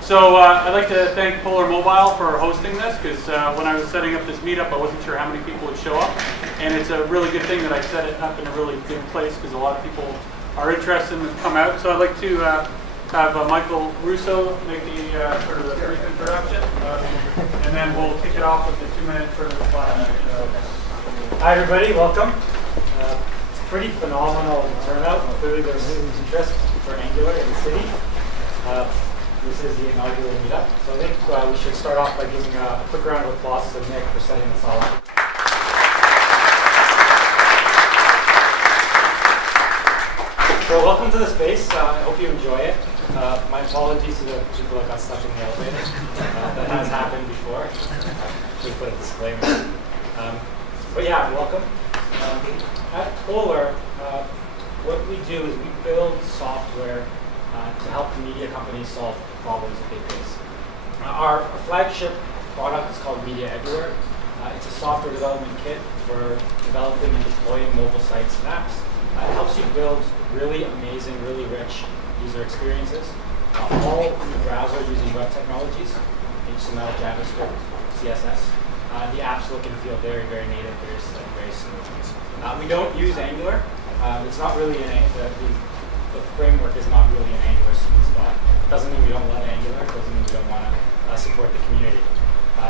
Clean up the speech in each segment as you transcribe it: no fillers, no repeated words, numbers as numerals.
So I'd like to thank Polar Mobile for hosting this, because when I was setting up this meetup, I wasn't sure how many people would show up. And it's a really good thing that I set it up in a really good place, because a lot of people are interested and have come out. So I'd like to have Michael Russo make the sort of the brief introduction, and then we'll kick it off with the 2-minute sort of flash. Hi everybody, welcome. It's a pretty phenomenal turnout. Clearly there's interest for Angular in the city. This is the Inaugural Meetup. So I think we should start off by giving a quick round of applause to Nick for setting this all up. So welcome to the space. I hope you enjoy it. My apologies to the people that got stuck in the elevator. That has happened before. Should put a disclaimer. But yeah, welcome. At Polar, what we do is we build software to help media companies solve problems that they face. Our flagship product is called Media Everywhere. It's a software development kit for developing and deploying mobile sites and apps. It helps you build really amazing, really rich user experiences, all in the browser using web technologies, HTML, JavaScript, CSS. The apps look and feel very, very native, very slick, very smooth. We don't use Angular. It's not really the framework is not really an Angular sweet spot. Doesn't mean we don't love Angular. Doesn't mean we don't want to support the community.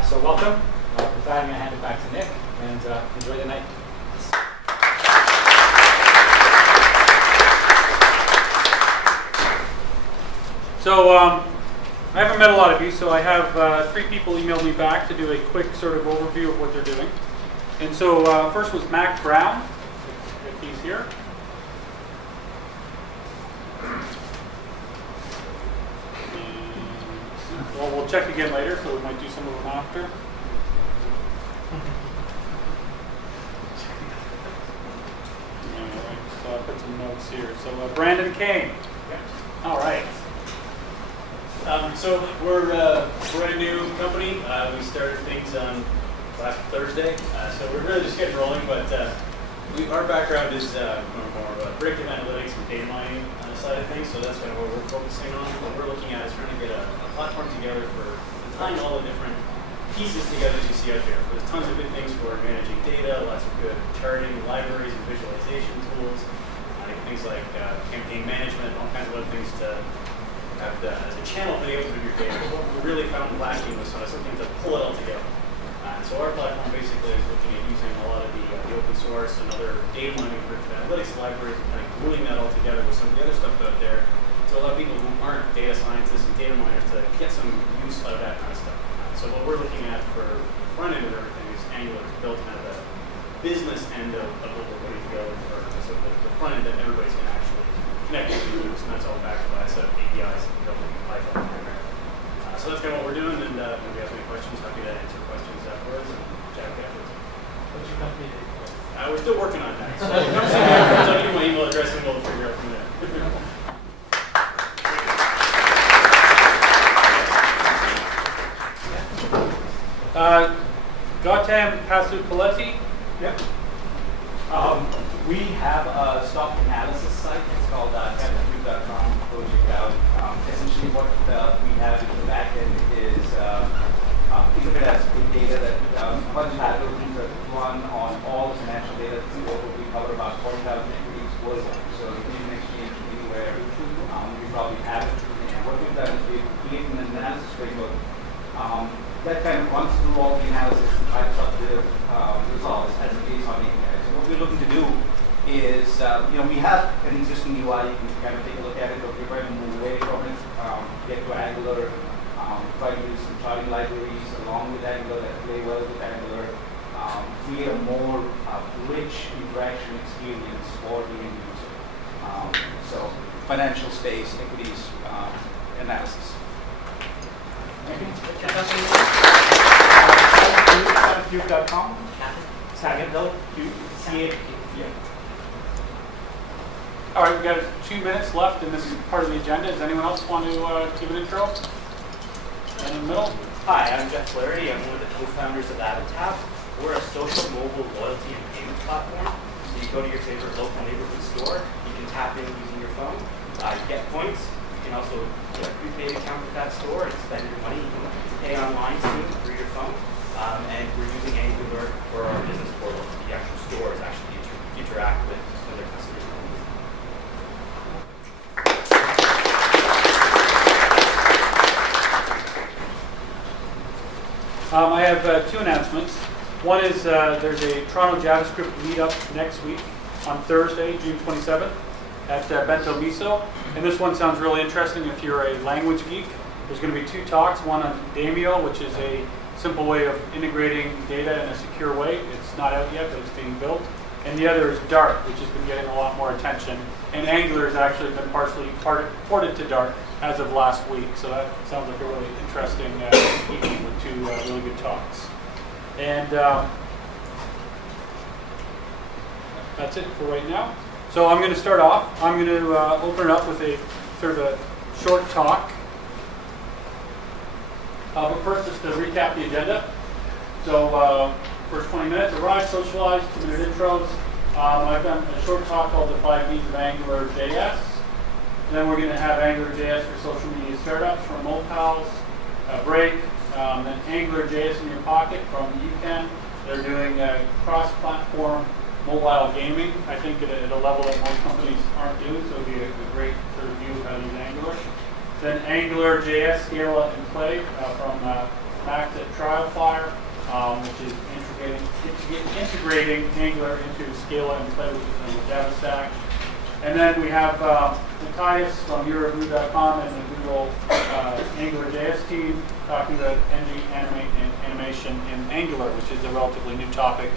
So welcome. With that, I'm going to hand it back to Nick, and enjoy the night. So I haven't met a lot of you, so I have 3 people emailed me back to do a quick sort of overview of what they're doing. And so first was Mac Brown, if he's here. Well, we'll check again later, so we might do some of them after. So I'll put some notes here. So Brandon Kane. All right. So we're a new company. We started things on last Thursday, so we're really just getting rolling. But our background is more of a predictive analytics and data mining side of things. So that's kind of what we're focusing on. What we're looking at is trying to get a platform together for tying all the different pieces together that you see out there. There's tons of good things for managing data, lots of good charting libraries and visualization tools, things like campaign management, all kinds of other things to have as a channel for the output of your data. But what we really found lacking was sort of something to pull it all together. So our platform basically is looking at using a lot of the open source and other data mining analytics libraries and kind of gluing that all together with some of the other stuff out there to allow people who aren't data scientists and data miners to get some use out of that kind of stuff. So what we're looking at for the front end of everything is Angular to build kind of the business end of what we're putting together for so the front end that everybody's going to actually connect with and use, and that's all backed by a set of APIs built in Python primarily. So that's kind of what we're doing, and if you have any questions, happy to answer questions afterwards and chat afterwards. What's your company? We're still working on that. So I'll give you my email address and we'll figure out from there. Gautam Pasupaleti. Yep. We have a stock analysis site. It's called capitecube.com. Go check it out. Essentially, what we have in the back end is think of it as big data that a bunch of algorithms that run on all the financial data. We cover about 40,000 equities worldwide. So if you can exchange anywhere, we probably have it. And what we've done is we've created an analysis framework that kind of runs through all the analysis and types up the results as a JSON API. So what we're looking to do is, we have an existing UI. You can kind of take a look at it, but we're trying to move away from it, get to Angular, try to use some charting libraries along with Angular that play well with Angular, create a more rich interaction experience for the end user. So financial space, equities, analysis. Capitecube.com. All right, we've got 2 minutes left, and this is part of the agenda. Does anyone else want to give an intro? In the middle. Hi, I'm Jeff Flaherty. I'm one of the co-founders of Avatab. We're a social mobile loyalty and payments platform. So you go to your favorite local neighborhood store, you can tap in using your phone, you get points, can also get a prepaid account with that store and spend your money. You can pay online soon through your phone. And we're using Angular for our business portal. The actual stores actually interact with their customers. I have two announcements. One is there's a Toronto JavaScript Meetup next week on Thursday, June 27th at Bento Miso. And this one sounds really interesting if you're a language geek. There's going to be two talks, one on Damio, which is a simple way of integrating data in a secure way. It's not out yet, but it's being built. And the other is Dart, which has been getting a lot more attention. And Angular has actually been partially ported to Dart as of last week. So that sounds like a really interesting evening with two really good talks. And that's it for right now. So I'm going to start off. I'm going to open it up with a sort of a short talk. But first, just to recap the agenda. So first 20 minutes, arrive, socialize, 2-minute intros. I've done a short talk called the 5 Ds of AngularJS. Then we're going to have AngularJS for social media startups from Mopals, a break, then AngularJS in your pocket from UCAN. They're doing cross-platform mobile gaming, I think at a level that most companies aren't doing, so it'll be a great sort of view of how to use Angular. Then AngularJS Scala and Play from Max at TrialFire, which is integrating Angular into Scala and Play, which is in the Java stack. And then we have Matthias from Eurogoo.com and the Google AngularJS team talking about animation in Angular, which is a relatively new topic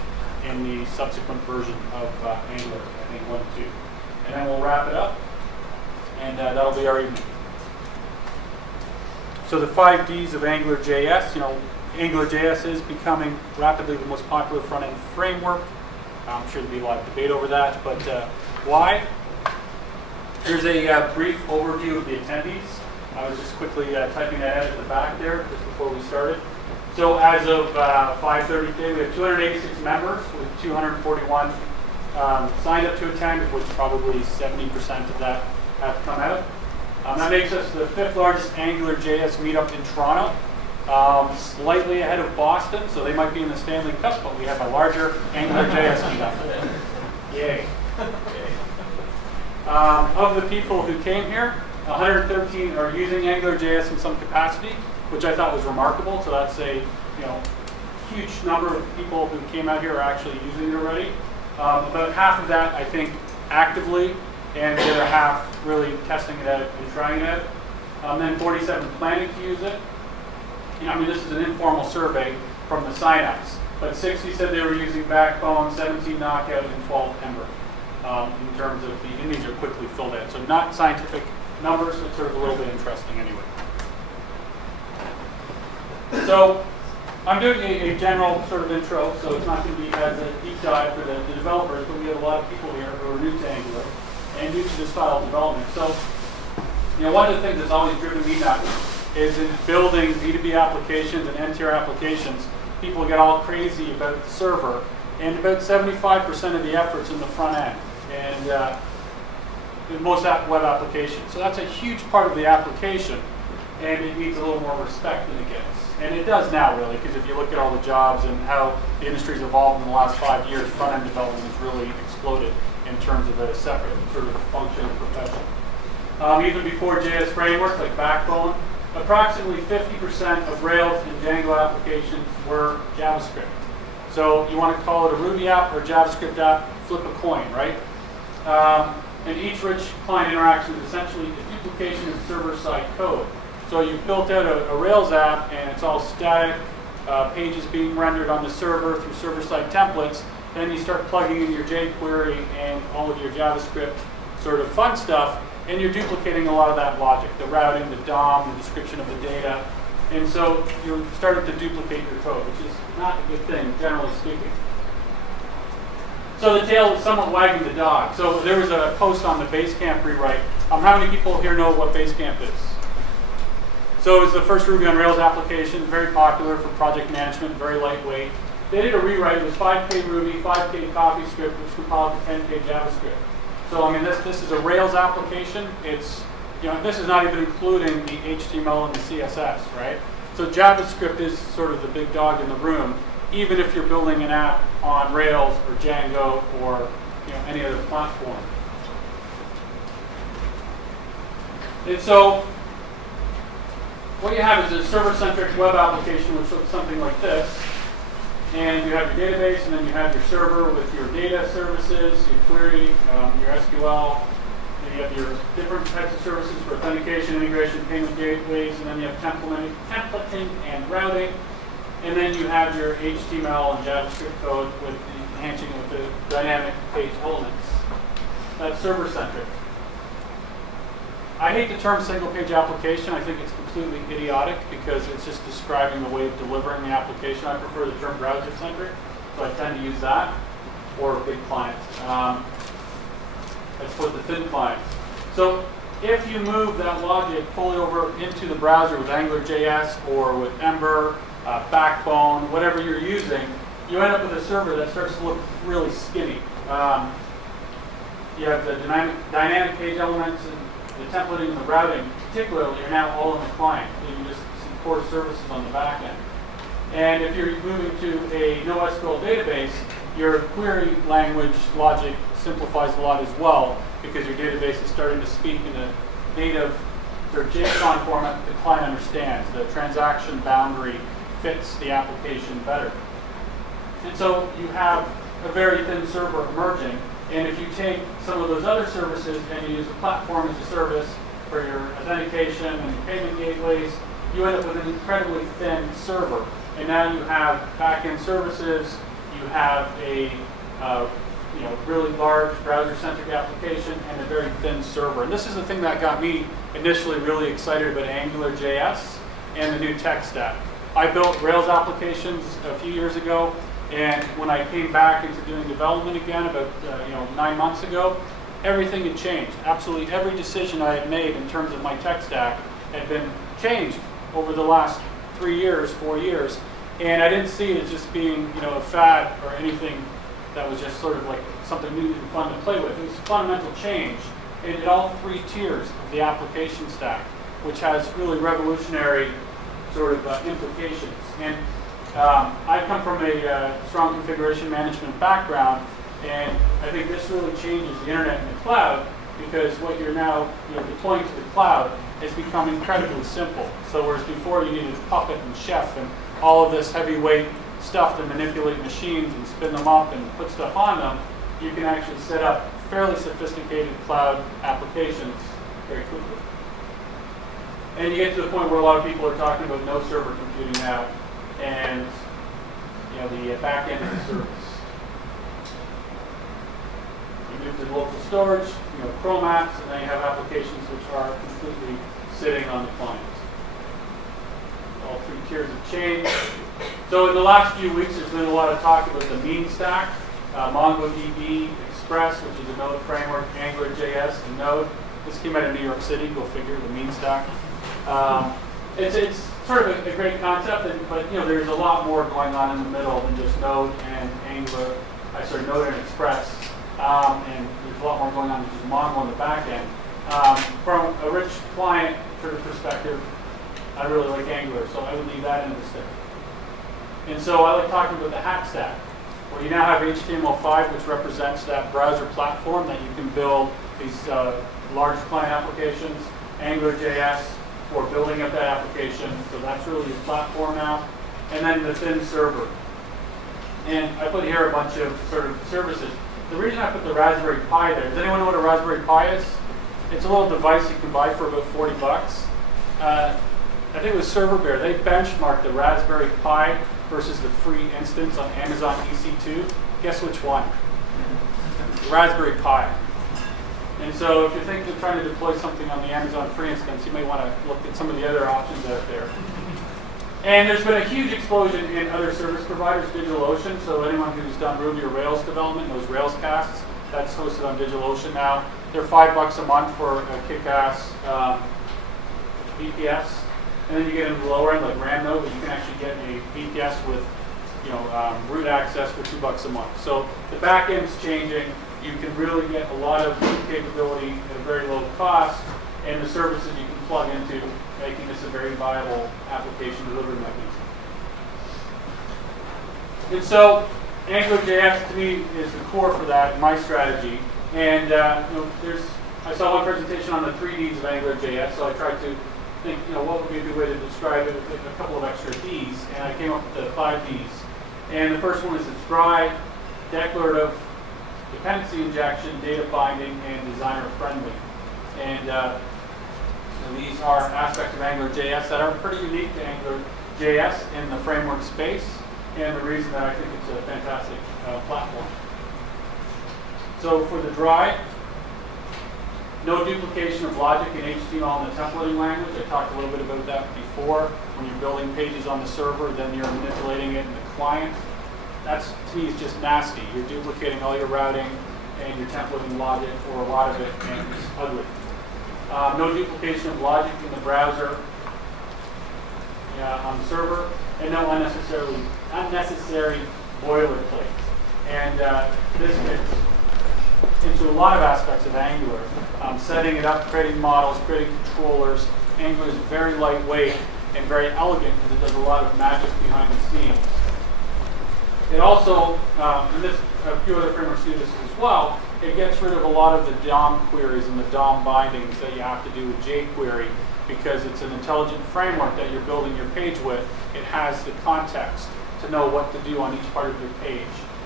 in the subsequent version of Angular, I think 1.2. And then we'll wrap it up, and that'll be our evening. So the 5 Ds of AngularJS, AngularJS is becoming rapidly the most popular front-end framework. I'm sure there'll be a lot of debate over that, but why? Here's a brief overview of the attendees. I was just quickly typing that out at the back there just before we started. So as of 5:30 today, we have 286 members with 241 signed up to attend, of which probably 70% of that have come out. That makes us the 5th largest AngularJS meetup in Toronto, slightly ahead of Boston, so they might be in the Stanley Cup, but we have a larger AngularJS meetup. Yay. Of the people who came here, 113 are using AngularJS in some capacity, which I thought was remarkable. So that's a huge number of people who came out here are actually using it already. About half of that, I think, actively, and the other half really testing it out and trying it out. Then 47 planning to use it. This is an informal survey from the signups, but 60 said they were using Backbone, 17 Knockout, and 12 Ember. In terms of and these are quickly filled out. So not scientific numbers, but sort of a little bit interesting anyway. So I'm doing a general sort of intro, so it's not going to be as a deep dive for the developers, but we have a lot of people here who are new to Angular and new to this style of development. So one of the things that's always driven me nuts is in building B2B applications and NTR applications, people get all crazy about the server, and about 75% of the effort's in the front end. And in most web applications. So that's a huge part of the application, and it needs a little more respect than it gets. And it does now, really, because if you look at all the jobs and how the industry's evolved in the last 5 years, front-end development has really exploded in terms of a separate sort of function and profession. Even before JS frameworks like Backbone, approximately 50% of Rails and Django applications were JavaScript. So you want to call it a Ruby app or a JavaScript app, flip a coin, right? And each rich client interaction is essentially a duplication of server-side code. So you've built out a Rails app, and it's all static, pages being rendered on the server through server-side templates. Then you start plugging in your jQuery and all of your JavaScript sort of fun stuff, and you're duplicating a lot of that logic, the routing, the DOM, the description of the data. And so you're starting to duplicate your code, which is not a good thing, generally speaking. So the tail is somewhat wagging the dog. So there was a post on the Basecamp rewrite. How many people here know what Basecamp is? So it was the first Ruby on Rails application, very popular for project management, very lightweight. They did a rewrite. It was 5K Ruby, 5K CoffeeScript, which compiled to 10K JavaScript. So this is a Rails application. It's this is not even including the HTML and the CSS, right? So JavaScript is sort of the big dog in the room, even if you're building an app on Rails or Django or any other platform. And so what you have is a server-centric web application which looks something like this. And you have your database, and then you have your server with your data services, your query, your SQL. You have your different types of services for authentication, integration, payment gateways, and then you have templating and routing. And then you have your HTML and JavaScript code with the enhancing with the dynamic page elements. That's server-centric. I hate the term single-page application. I think it's completely idiotic because it's just describing the way of delivering the application. I prefer the term browser-centric, so I tend to use that, or big clients. Let's put the thin clients. So if you move that logic fully over into the browser with AngularJS or with Ember, Backbone, whatever you're using, you end up with a server that starts to look really skinny. You have the dynamic page elements and the templating and the routing, particularly, are now all in the client. So you just see core services on the back end. And if you're moving to a NoSQL database, your query language logic simplifies a lot as well because your database is starting to speak in a native or JSON format that the client understands. The transaction boundary fits the application better. And so you have a very thin server emerging. And if you take some of those other services and you use a platform as a service for your authentication and your payment gateways, you end up with an incredibly thin server. And now you have back-end services, you have a really large browser-centric application and a very thin server. And this is the thing that got me initially really excited about AngularJS and the new tech stack. I built Rails applications a few years ago, and when I came back into doing development again about 9 months ago, everything had changed. Absolutely every decision I had made in terms of my tech stack had been changed over the last 3 years, 4 years, and I didn't see it as just being a fad or anything that was just sort of like something new and fun to play with. It was a fundamental change in all 3 tiers of the application stack, which has really revolutionary sort of implications. And I come from a strong configuration management background, and I think this really changes the internet and the cloud because what you're now deploying to the cloud has become incredibly simple. So whereas before you needed Puppet and Chef and all of this heavyweight stuff to manipulate machines and spin them up and put stuff on them, you can actually set up fairly sophisticated cloud applications very quickly. And you get to the point where a lot of people are talking about no server computing now, and the back end of the service. You move to local storage, Chrome apps, and then you have applications which are completely sitting on the client. All 3 tiers have changed. So in the last few weeks, there's been a lot of talk about the mean stack, MongoDB Express, which is a Node framework, AngularJS, and Node. This came out of New York City, go figure, the mean stack. It's sort of a great concept, but there's a lot more going on in the middle than just Node and Node and Express, and there's a lot more going on than just Mongo on the back end. From a rich client sort of perspective, I really like Angular, so I would leave that in the stick. And so I like talking about the hack stack, where you now have HTML5, which represents that browser platform that you can build these large client applications, AngularJS for building up that application, so that's really your platform now, and then the thin server. And I put here a bunch of sort of services. The reason I put the Raspberry Pi there, does anyone know what a Raspberry Pi is? It's a little device you can buy for about 40 bucks. I think it was Server Bear. They benchmarked the Raspberry Pi versus the free instance on Amazon EC2. Guess which one? The Raspberry Pi. And so if you're thinking of trying to deploy something on the Amazon free instance, you may want to look at some of the other options out there. And there's been a huge explosion in other service providers, DigitalOcean. So anyone who's done Ruby or Rails development knows Railscasts. That's hosted on DigitalOcean now. They're $5 a month for a kick-ass VPS. And then you get into the lower end, like RamNode, but you can actually get a VPS with root access for $2 a month. So the back end's changing. You can really get a lot of capability at a very low cost, and the services you can plug into, making this a very viable application delivery mechanism. And so AngularJS to me is the core for that in my strategy. And I saw one presentation on the 3Ds of AngularJS, so I tried to think, what would be a good way to describe it with a couple of extra Ds, and I came up with the 5 Ds. And the first one is it's dry, declarative, dependency injection, data binding, and designer friendly. And these are aspects of AngularJS that are pretty unique to AngularJS in the framework space, and the reason that I think it's a fantastic platform. So for the dry, no duplication of logic in HTML in the templating language. I talked a little bit about that before. When you're building pages on the server, then you're manipulating it in the client. That's, to me, is just nasty. You're duplicating all your routing and your templating logic, or a lot of it, and it's ugly. No duplication of logic in the browser on the server, and no unnecessary boilerplate. And this fits into a lot of aspects of Angular. Setting it up, creating models, creating controllers. Angular is very lightweight and very elegant because it does a lot of magic behind the scenes. It also, and a few other frameworks do this as well, it gets rid of a lot of the DOM queries and the DOM bindings that you have to do with jQuery, because it's an intelligent framework that you're building your page with. It has the context to know what to do on each part of your page.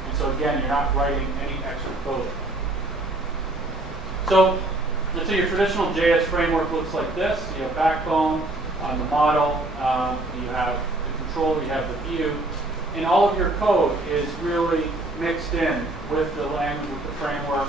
And so again, you're not writing any extra code. So let's say your traditional JS framework looks like this. You have backbone on the model, you have the controller, you have the view, and all of your code is really mixed in with the language, with the framework.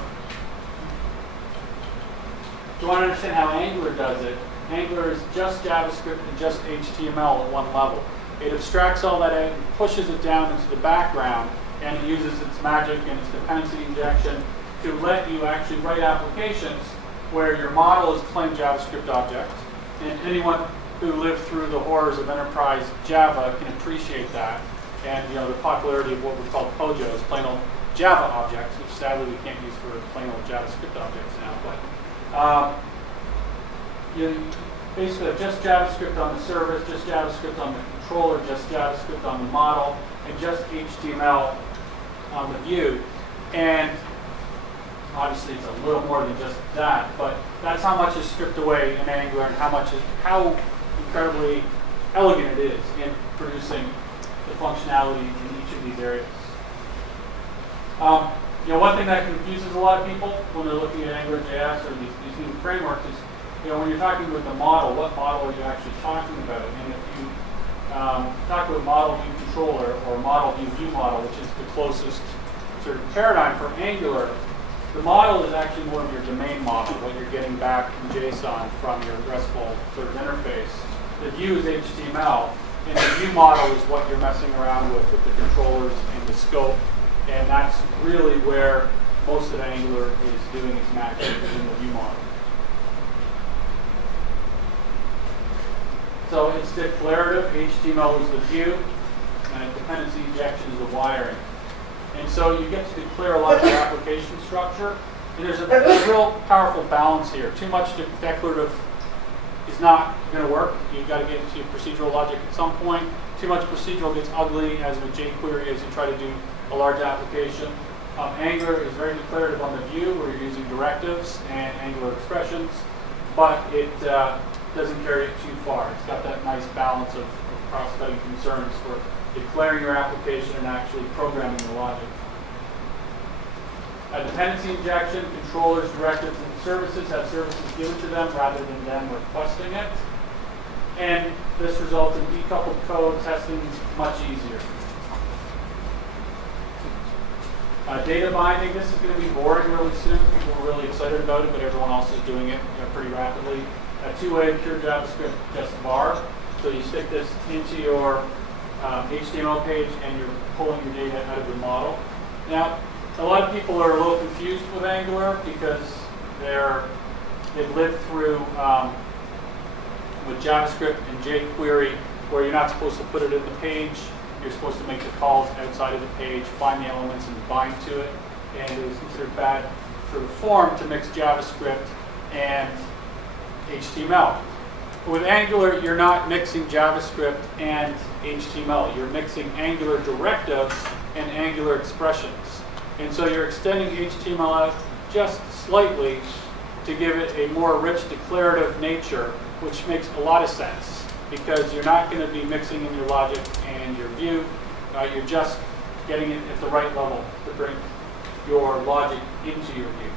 If you want to understand how Angular does it, Angular is just JavaScript and just HTML at one level. It abstracts all that out and pushes it down into the background, and it uses its magic and its dependency injection to let you actually write applications where your model is plain JavaScript object. And anyone who lived through the horrors of enterprise Java can appreciate that. And the popularity of what we call POJOs, plain old Java objects, which sadly we can't use for plain old JavaScript objects now. But you basically have just JavaScript on the service, just JavaScript on the controller, just JavaScript on the model, and just HTML on the view. And obviously it's a little more than just that, but that's how much is stripped away in Angular and how incredibly elegant it is in producing the functionality in each of these areas. One thing that confuses a lot of people when they're looking at AngularJS or these new frameworks is, when you're talking with the model, what model are you actually talking about? And if you talk about model view controller or model view model, which is the closest sort of paradigm for Angular, the model is actually more of your domain model, what you're getting back in JSON from your RESTful sort of interface. The view is HTML, and the view model is what you're messing around with the controllers and the scope, and that's really where most of Angular is doing its magic, in the view model. So it's declarative. HTML is the view, and dependency injection is the wiring. And so you get to declare a lot of your application structure, and there's a real powerful balance here. Too much declarative is not going to work. You've got to get into procedural logic at some point. Too much procedural gets ugly, as with jQuery, as you try to do a large application. Angular is very declarative on the view, where you're using directives and Angular expressions, but it doesn't carry it too far. It's got that nice balance of cross-cutting concerns for declaring your application and actually programming the logic. A dependency injection, controllers, directives, and services have services given to them rather than them requesting it. And this results in decoupled code. Testing is much easier. Data binding, this is going to be boring really soon. People are really excited about it, but everyone else is doing it pretty rapidly. A two-way pure JavaScript just var. So you stick this into your HTML page and you're pulling your data out of the model. Now, a lot of people are a little confused with Angular because they've lived through with JavaScript and jQuery, where you're not supposed to put it in the page. You're supposed to make the calls outside of the page, find the elements, and bind to it. And it was considered bad sort of form to mix JavaScript and HTML. With Angular, you're not mixing JavaScript and HTML. You're mixing Angular directives and Angular expressions. And so you're extending HTML out just slightly to give it a more rich declarative nature, which makes a lot of sense because you're not going to be mixing in your logic and your view. You're just getting it at the right level to bring your logic into your view.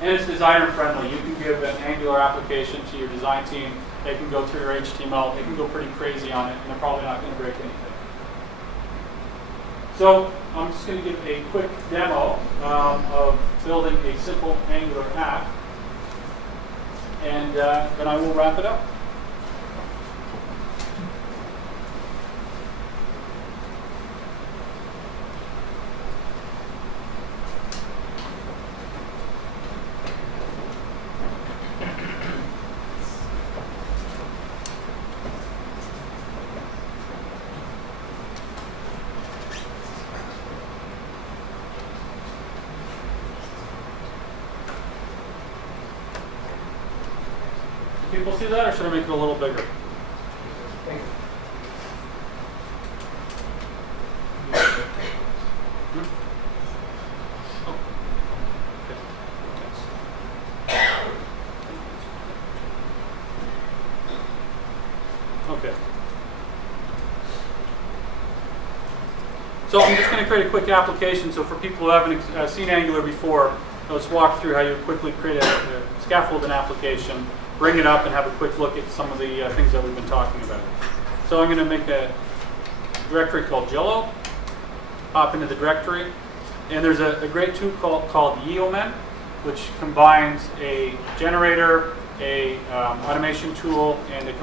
And it's designer friendly. You can give an Angular application to your design team. They can go through your HTML. They can go pretty crazy on it, and they're probably not going to break anything. So I'm just going to give a quick demo of building a simple Angular app, and then I will wrap it up. People see that, or should I make it a little bigger? Thank you. Okay. So I'm just going to create a quick application. So for people who haven't seen Angular before, let's walk through how you quickly create a scaffold an application, bring it up, and have a quick look at some of the things that we've been talking about. So I'm going to make a directory called Jello, hop into the directory, and there's a great tool called Yeoman, which combines a generator, a automation tool, and a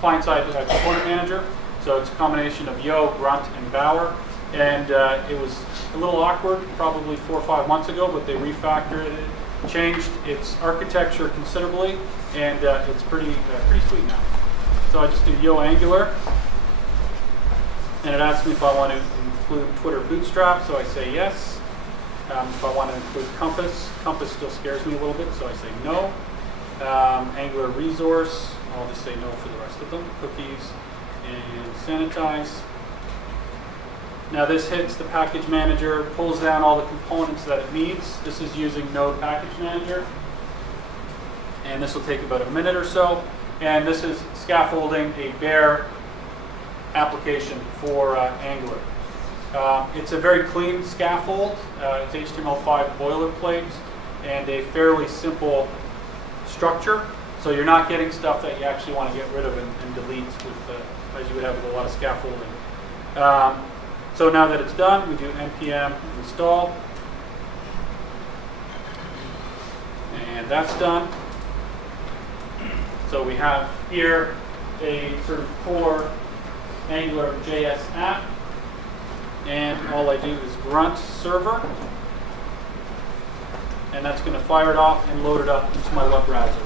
client-side component manager. So it's a combination of Yo, Grunt, and Bower. And it was a little awkward probably 4 or 5 months ago, but they refactored it, changed its architecture considerably, and it's pretty sweet now. So I just do Yo Angular, and it asks me if I want to include Twitter Bootstrap, so I say yes. If I want to include Compass still scares me a little bit, so I say no. Angular Resource, I'll just say no for the rest of them. Cookies and Sanitize. Now this hits the package manager, pulls down all the components that it needs. This is using Node Package Manager. And this will take about a minute or so. And this is scaffolding a bare application for Angular. It's a very clean scaffold. It's HTML5 boilerplate and a fairly simple structure. So you're not getting stuff that you actually want to get rid of and delete with, as you would have with a lot of scaffolding. So now that it's done, we do npm install. And that's done. So we have here a sort of core AngularJs app. And all I do is grunt server. And that's going to fire it off and load it up into my web browser.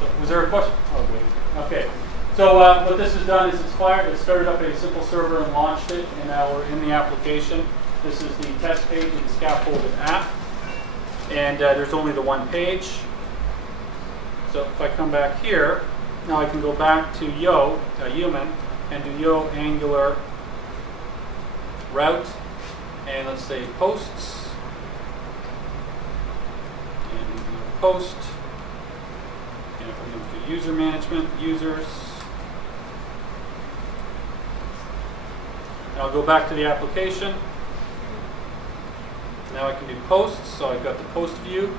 So, was there a question? Oh, wait. Okay. So what this has done is it's fired. It started up a simple server and launched it, and now we're in the application. This is the test page of the scaffolded app, and there's only the one page. So if I come back here, now I can go back to Yeoman, and do Yo Angular route, and let's say posts, and we do post, and if we move to user management, users. I'll go back to the application. Now I can do posts, so I've got the post view,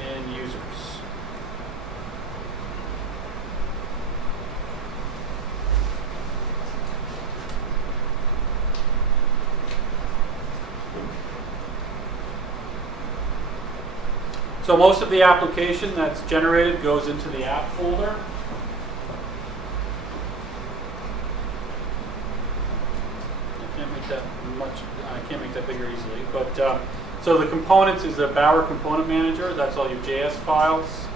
and users. So most of the application that's generated goes into the app folder. I can't make that bigger easily, but so the components is the Bower component manager. That's all your JS files.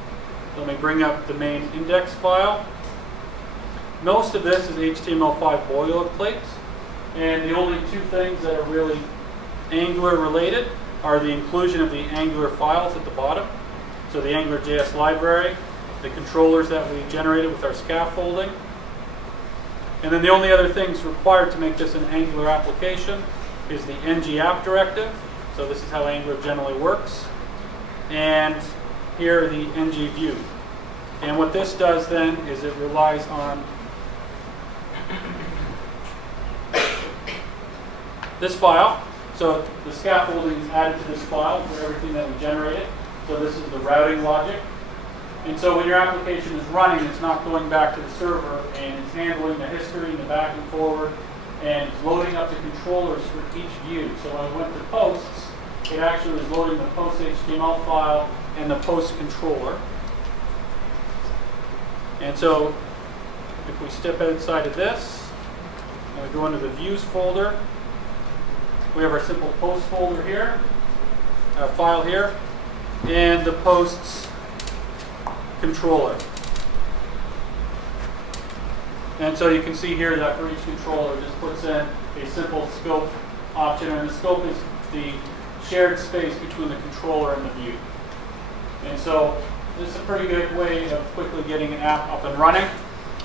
Let me bring up the main index file. Most of this is HTML5 boilerplate, and the only two things that are really Angular related are the inclusion of the Angular files at the bottom. So the AngularJs library, the controllers that we generated with our scaffolding. And then the only other things required to make this an Angular application is the ng app directive. So this is how Angular generally works. And here the ng view. And what this does then is it relies on this file. So the scaffolding is added to this file for everything that we generated. So this is the routing logic. And so when your application is running, it's not going back to the server, and it's handling the history and the back and forward, and it's loading up the controllers for each view. So when I went to posts, it actually was loading the post HTML file and the post controller. And so if we step outside of this, and we go into the views folder, we have our simple post folder here, file here, and the posts controller. And so you can see here that for each controller, it just puts in a simple scope option, and the scope is the shared space between the controller and the view. And so this is a pretty good way of quickly getting an app up and running,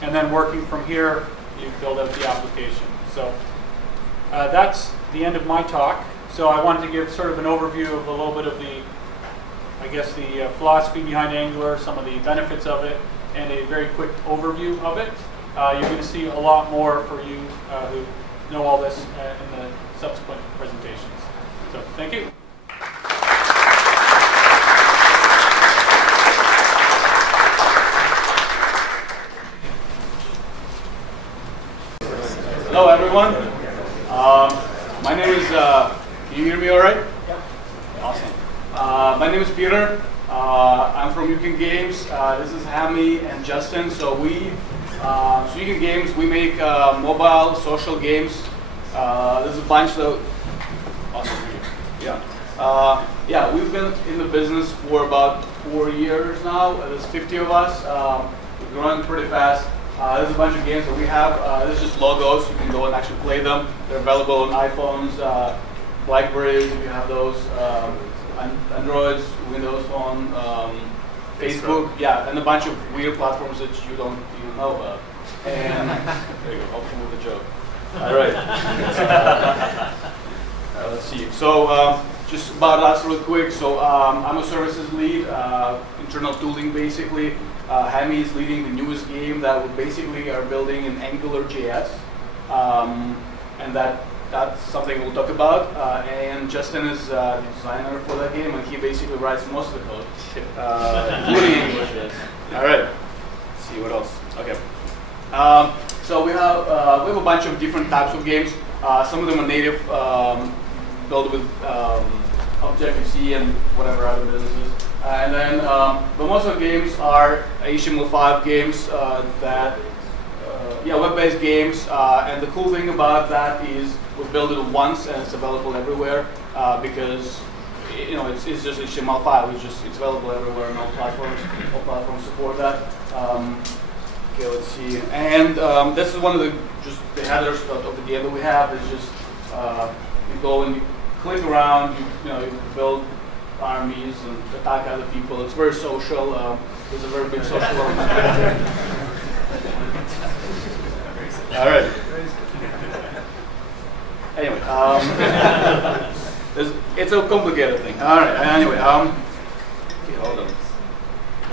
and then working from here, you build out the application. So that's the end of my talk. So I wanted to give sort of an overview of a little bit of the, I guess, the philosophy behind Angular, some of the benefits of it, and a very quick overview of it. You're going to see a lot more for you who know all this in the subsequent presentations. So thank you. Hello, everyone. My name is, can you hear me all right? Yep. Awesome. My name is Peter. I'm from UCAN Games. This is Hammy and Justin. So UCAN Games, we make mobile social games. There's a bunch of, awesome. Yeah. Yeah, we've been in the business for about 4 years now. There's 50 of us. We're growing pretty fast. There's a bunch of games that we have. This is just logos. You can go and actually play them. They're available on iPhones, Blackberries, if you have those, Androids, Windows Phone, Facebook, yeah, and a bunch of weird platforms that you don't even know about. And there you go, hopefully with a joke. All right. Let's see. So just about us real quick. So I'm a services lead, internal tooling basically. Hammy is leading the newest game that we basically are building in AngularJs, and that's something we'll talk about. And Justin is the designer for that game, and he basically writes most of the code, including AngularJs. All right. Let's see what else. Okay. So we have a bunch of different types of games. Some of them are native, built with Objective-C and whatever other businesses. And then, but most of the games are HTML5 games web-based games. And the cool thing about that is we build it once and it's available everywhere because it's just HTML5. It's available everywhere. All platforms support that. Okay, let's see. And this is one of the headers of the game that we have. It's just you go and you click around. You build armies and attack other people. It's very social. There's a very big social element. All right. Anyway, it's a complicated thing. All right. Anyway, okay, hold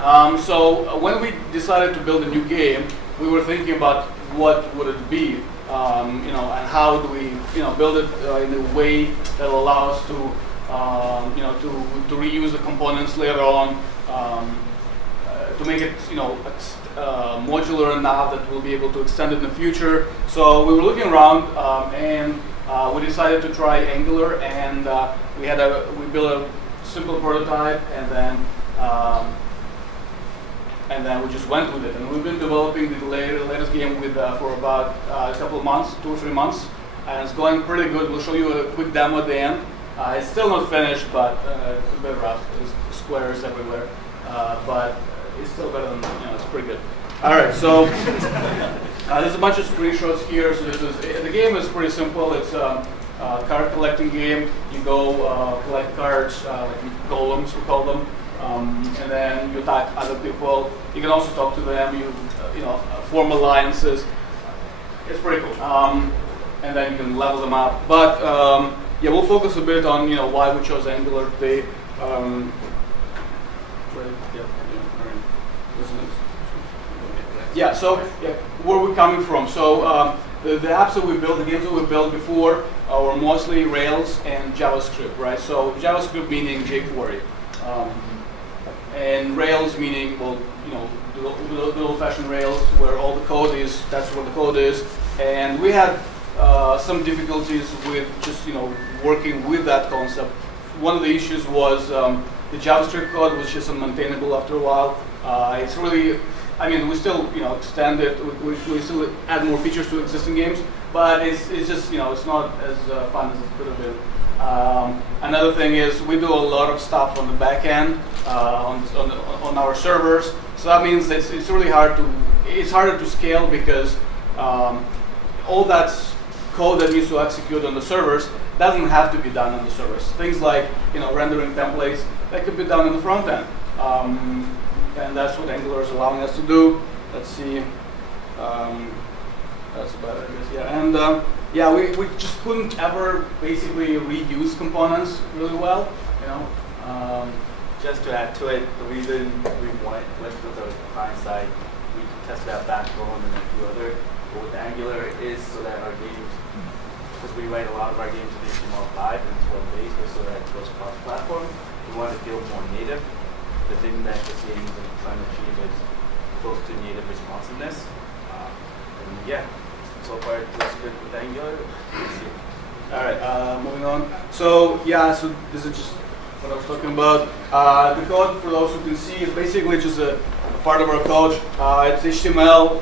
on. So when we decided to build a new game, we were thinking about what would it be, and how do we, build it in a way that will allow us to, to reuse the components later on, to make it, modular enough that we'll be able to extend it in the future. So we were looking around, and we decided to try Angular, and we built a simple prototype, and then we just went with it. And we've been developing the latest game for about a couple of months, 2 or 3 months, and it's going pretty good. We'll show you a quick demo at the end. It's still not finished, but it's a bit rough. There's squares everywhere, but it's still better than, it's pretty good. All right, so there's a bunch of screenshots here. So the game is pretty simple. It's card collecting game. You go collect cards, like golems, we call them, and then you attack other people. You can also talk to them. You know, form alliances. It's pretty cool. And then you can level them up. But yeah, we'll focus a bit on why we chose Angular today. Yeah, so where we're coming from. So the apps that we built, the games that we built before, were mostly Rails and JavaScript, right? So JavaScript meaning jQuery, and Rails meaning, well, the old-fashioned Rails, where all the code is. That's where the code is. And we had some difficulties with just working with that concept. One of the issues was the JavaScript code was just unmaintainable after a while. It's really, I mean, we still extend it. We still add more features to existing games, but it's just it's not as fun as it could have been. Another thing is we do a lot of stuff on the back end on our servers. So that means it's really hard to harder to scale because all that code that needs to execute on the servers doesn't have to be done on the servers. Things like rendering templates that could be done in the front end, and that's what Angular is allowing us to do. Let's see, that's about it, I guess. Yeah, and yeah, we just couldn't ever basically reuse components really well, Just to add to it, the reason we went with the client side, we tested out Backbone and a few other. But with Angular is so that our games, because we write a lot of our games in HTML5 and it's web-based, but so that it goes cross-platform, we want to feel more native. The thing that the games are trying to achieve is close to native responsiveness. And yeah, so far it looks good with Angular. We'll see. All right, moving on. So yeah, so this is just what I was talking about. The code, for those who can see, is basically just a part of our code. It's HTML,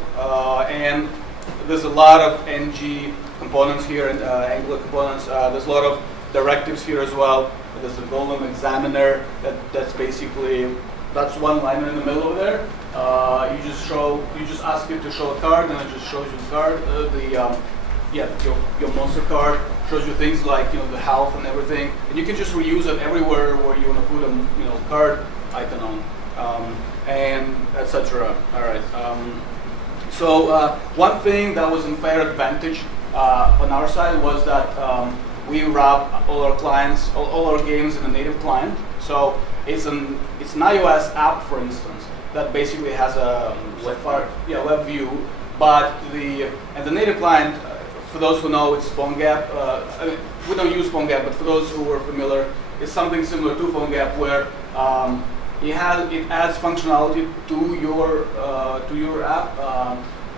and there's a lot of NG components here, and Angular components. There's a lot of directives here as well. There's a golem examiner. That's basically one line in the middle over there. You just ask it to show a card, and it just shows you the card. Your monster card shows you things like the health and everything, and you can just reuse it everywhere where you want to put a card icon on, and etc. All right. So one thing that was an unfair advantage on our side was that we wrap all our clients, all our games in a native client. So it's an iOS app, for instance, that basically has a web view, but the native client. For those who know, it's PhoneGap. I mean, we don't use PhoneGap, but for those who are familiar, it's something similar to PhoneGap, where it adds functionality to your app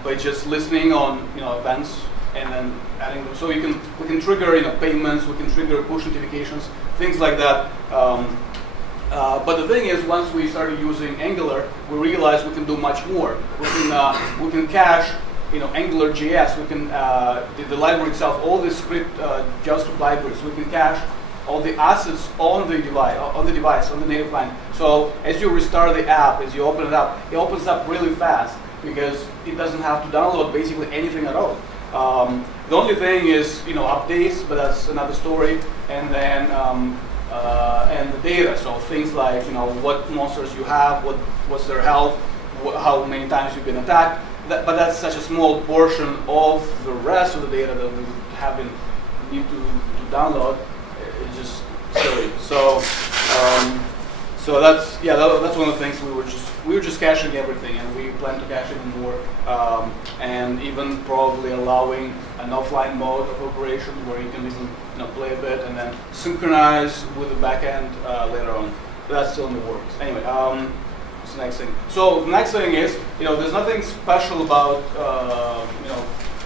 by just listening on events and then adding them. So we can trigger payments, we can trigger push notifications, things like that. But the thing is, once we started using Angular, we realized we can do much more. We can cache. AngularJS, we can, the library itself, all the script, JavaScript libraries, we can cache all the assets on the device, on the native client. So as you restart the app, as you open it opens up really fast because it doesn't have to download basically anything at all. The only thing is, updates, but that's another story, and then and the data. So things like, what monsters you have, what's their health, how many times you've been attacked. But that's such a small portion of the rest of the data that we need to download. It's just silly. So that's one of the things we were just caching everything, and we plan to cache even more, and even probably allowing an offline mode of operation where you can even play a bit and then synchronize with the backend later on. But that's still in the works. Anyway. The next thing. So the next thing is, there's nothing special about,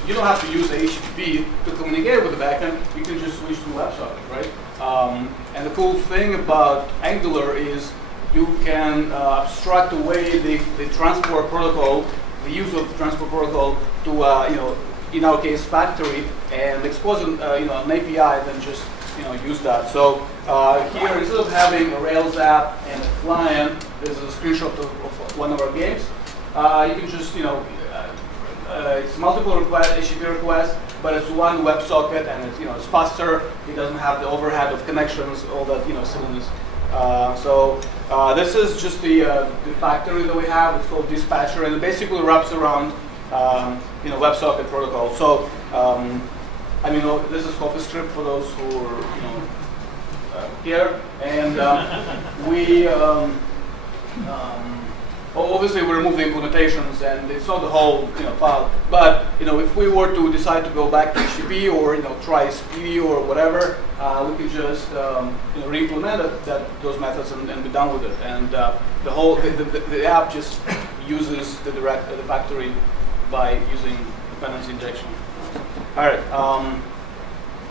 you don't have to use HTTP to communicate with the backend. You can just switch to WebSocket, right? And the cool thing about Angular is you can abstract away the transport protocol, the use of the transport protocol to, in our case, factory, and expose an API, then just use that. So here, instead of having a Rails app and a client, this is a screenshot of one of our games. You can just, it's multiple HTTP requests, but it's one WebSocket, and it's it's faster. It doesn't have the overhead of connections, all that silliness. This is just the factory that we have. It's called Dispatcher, and it basically wraps around WebSocket protocol. So this is CoffeeScript for those who are here, and we. Obviously, we remove the implementations, and it's not the whole file. But if we were to decide to go back to HTTP or try SP or whatever, we can just re-implement those methods and be done with it. And the whole the app just uses the factory by using dependency injection. All right.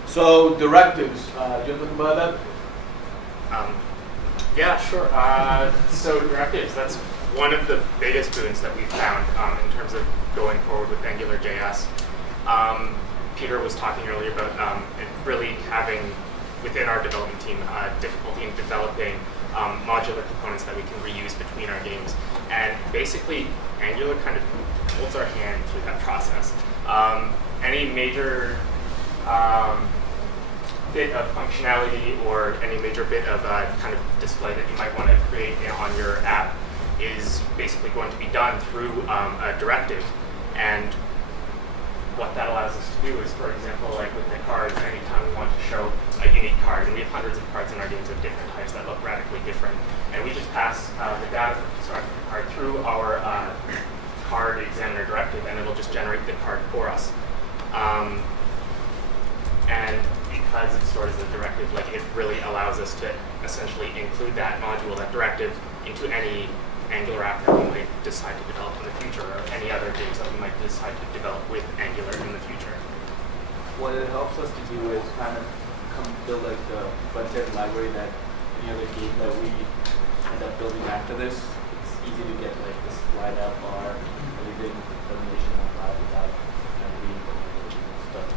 So directives. Do you want to talk about that? Yeah, sure. So directives, that's one of the biggest boons that we've found in terms of going forward with AngularJS. Peter was talking earlier about really having, within our development team, difficulty in developing modular components that we can reuse between our games. And basically, Angular kind of holds our hand through that process. Any major bit of functionality or any major bit of kind of display that you might want to create on your app is basically going to be done through a directive. And what that allows us to do is, for example, like with the cards, anytime we want to show a unique card, and we have hundreds of cards in our games of different types that look radically different, and we just pass the data from constructing the card through our card examiner directive, and it'll just generate the card for us. And because it's stored as a directive, it really allows us to essentially include that module, that directive, into any Angular app that we might decide to develop in the future, or any other games that we might decide to develop with Angular in the future. What it helps us to do is kind of build the front-end library that any other game that we end up building after this. It's easy to get the slide out bar, everything, termination on file without being stuff.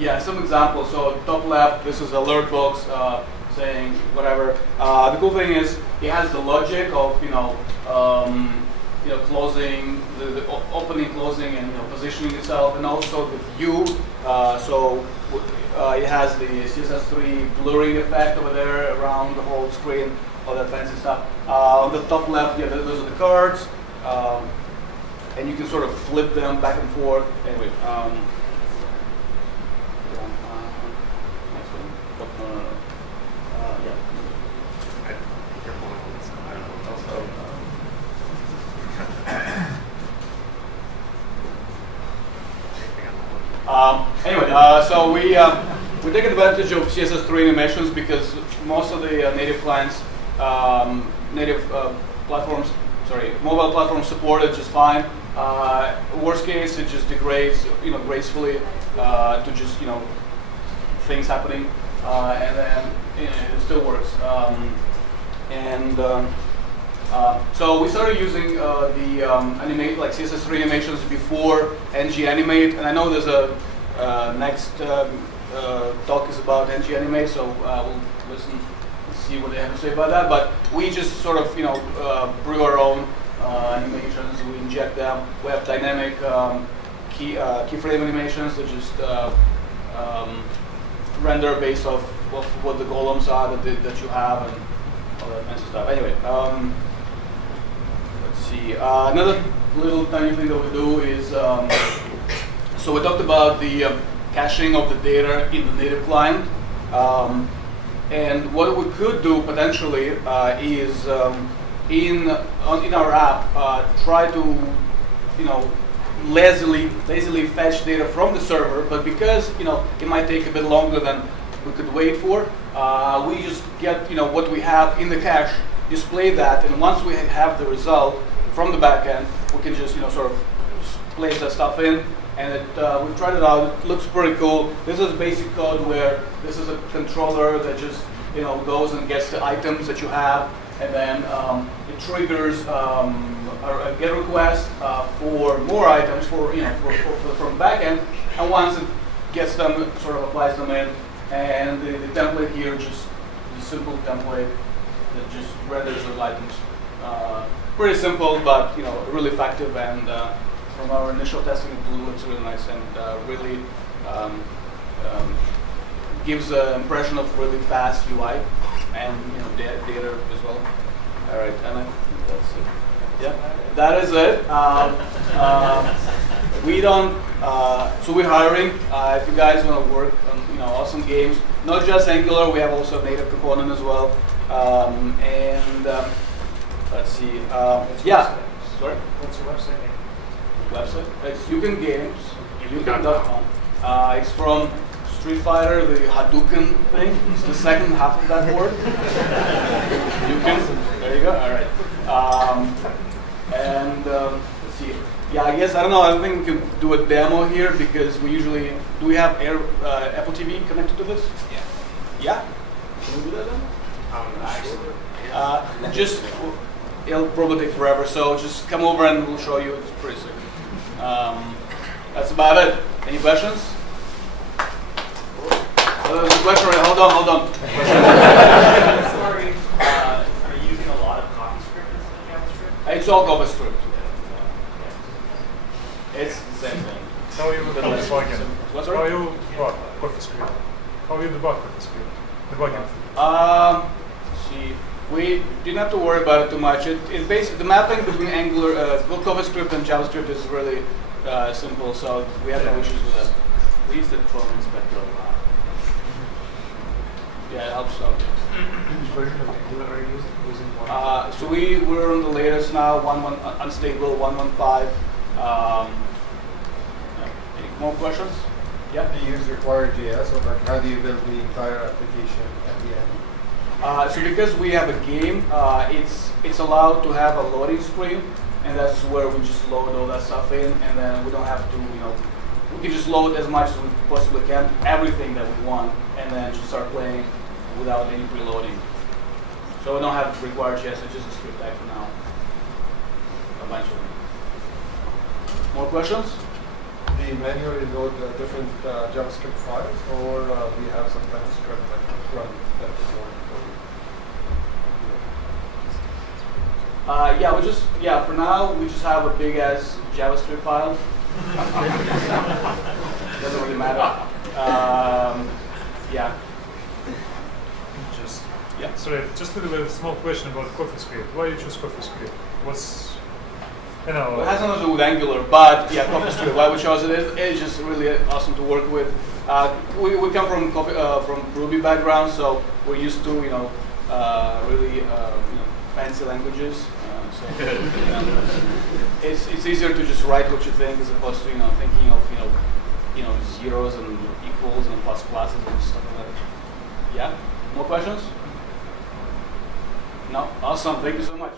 Yeah, some examples. So top left, this is alert box saying whatever. The cool thing is it has the logic of closing, the opening, closing, and positioning itself, and also the view. It has the CSS3 blurring effect over there around the whole screen, all that fancy stuff. On the top left, yeah, those are the cards, and you can sort of flip them back and forth. Anyway. So we take advantage of CSS3 animations because most of the native clients, mobile platforms support it just fine. Worst case, it just degrades, gracefully to just things happening, and then it still works. So we started using the CSS3 animations before ng-animate, and I know there's a next talk is about ng-animate, so we'll listen and see what they have to say about that. But we just sort of brew our own animations. We inject them. We have dynamic keyframe animations that just render based off what the golems are that you have and all that fancy stuff. Anyway. Let's see. Another little tiny thing that we do is, so we talked about the caching of the data in the native client, and what we could do potentially is in our app try to lazily fetch data from the server, but because it might take a bit longer than we could wait for, we just get what we have in the cache, display that, and once we have the result from the backend, we can just sort of place that stuff in, and we've tried it out. It looks pretty cool. This is basic code where this is a controller that just goes and gets the items that you have, and then it triggers a GET request for more items from the backend, and once it gets them, it sort of applies them in, and the template here just a simple template that just renders those items. Pretty simple, but really effective, and from our initial testing of Blue, looks really nice and really gives an impression of really fast UI and data as well. All right, and I think that's it. Yeah, that is it. We don't. So we're hiring. If you guys want to work on awesome games, not just Angular, we have also a native component as well. Let's see. Yeah. Sorry. What's your website name? Website? It's YouCanGames. YouCan.com. It's from Street Fighter, the Hadouken thing. It's the second half of that word. YouCan. There you go. All right. Let's see. Yeah, I guess, I don't know, I think we can do a demo here because we usually, do we have Apple TV connected to this? Yeah. Yeah? Can we do that then? Actually, Just, it'll probably take forever, so just come over and we'll show you. It's pretty sick. That's about it. Any questions? There's a question. Hold on. Sorry, are you using a lot of CoffeeScript instead of JavaScript? It's all CoffeeScript. It's the same thing. How you debugging? What's How right? you debug CoffeeScript? How you debug CoffeeScript? Debugging. See, we didn't have to worry about it too much. It's basically the mapping between Angular, both CoffeeScript and JavaScript is really simple, so we have no issues with that. We used the Chrome inspector a lot. Yeah, it helps out. Which version of Angular are you using? So we're on the latest now, unstable 1.15. Any more questions? Yeah. Do you use require.js, or like how do you build the entire application at the end? So because we have a game, it's allowed to have a loading screen, and that's where we just load all that stuff in, and then we don't have to, we can just load as much as we possibly can, everything that we want, and then just start playing without any preloading. So we don't have require.js, it's just a script type for now. A bunch of them. More questions? Do you manually load different JavaScript files, or do you have some kind of script like run that is loaded for you? For now, we just have a big ass JavaScript file. Doesn't really matter. Sorry, just a little bit small question about CoffeeScript. Why you choose CoffeeScript? What's It has nothing to do with Angular, but yeah, CoffeeScript. Why we chose it? It's just really awesome to work with. We come from Ruby background, so we're used to really fancy languages. It's easier to just write what you think as opposed to thinking of zeros and equals and plus pluses and stuff like that. Yeah. More questions? No. Awesome. Thank you so much.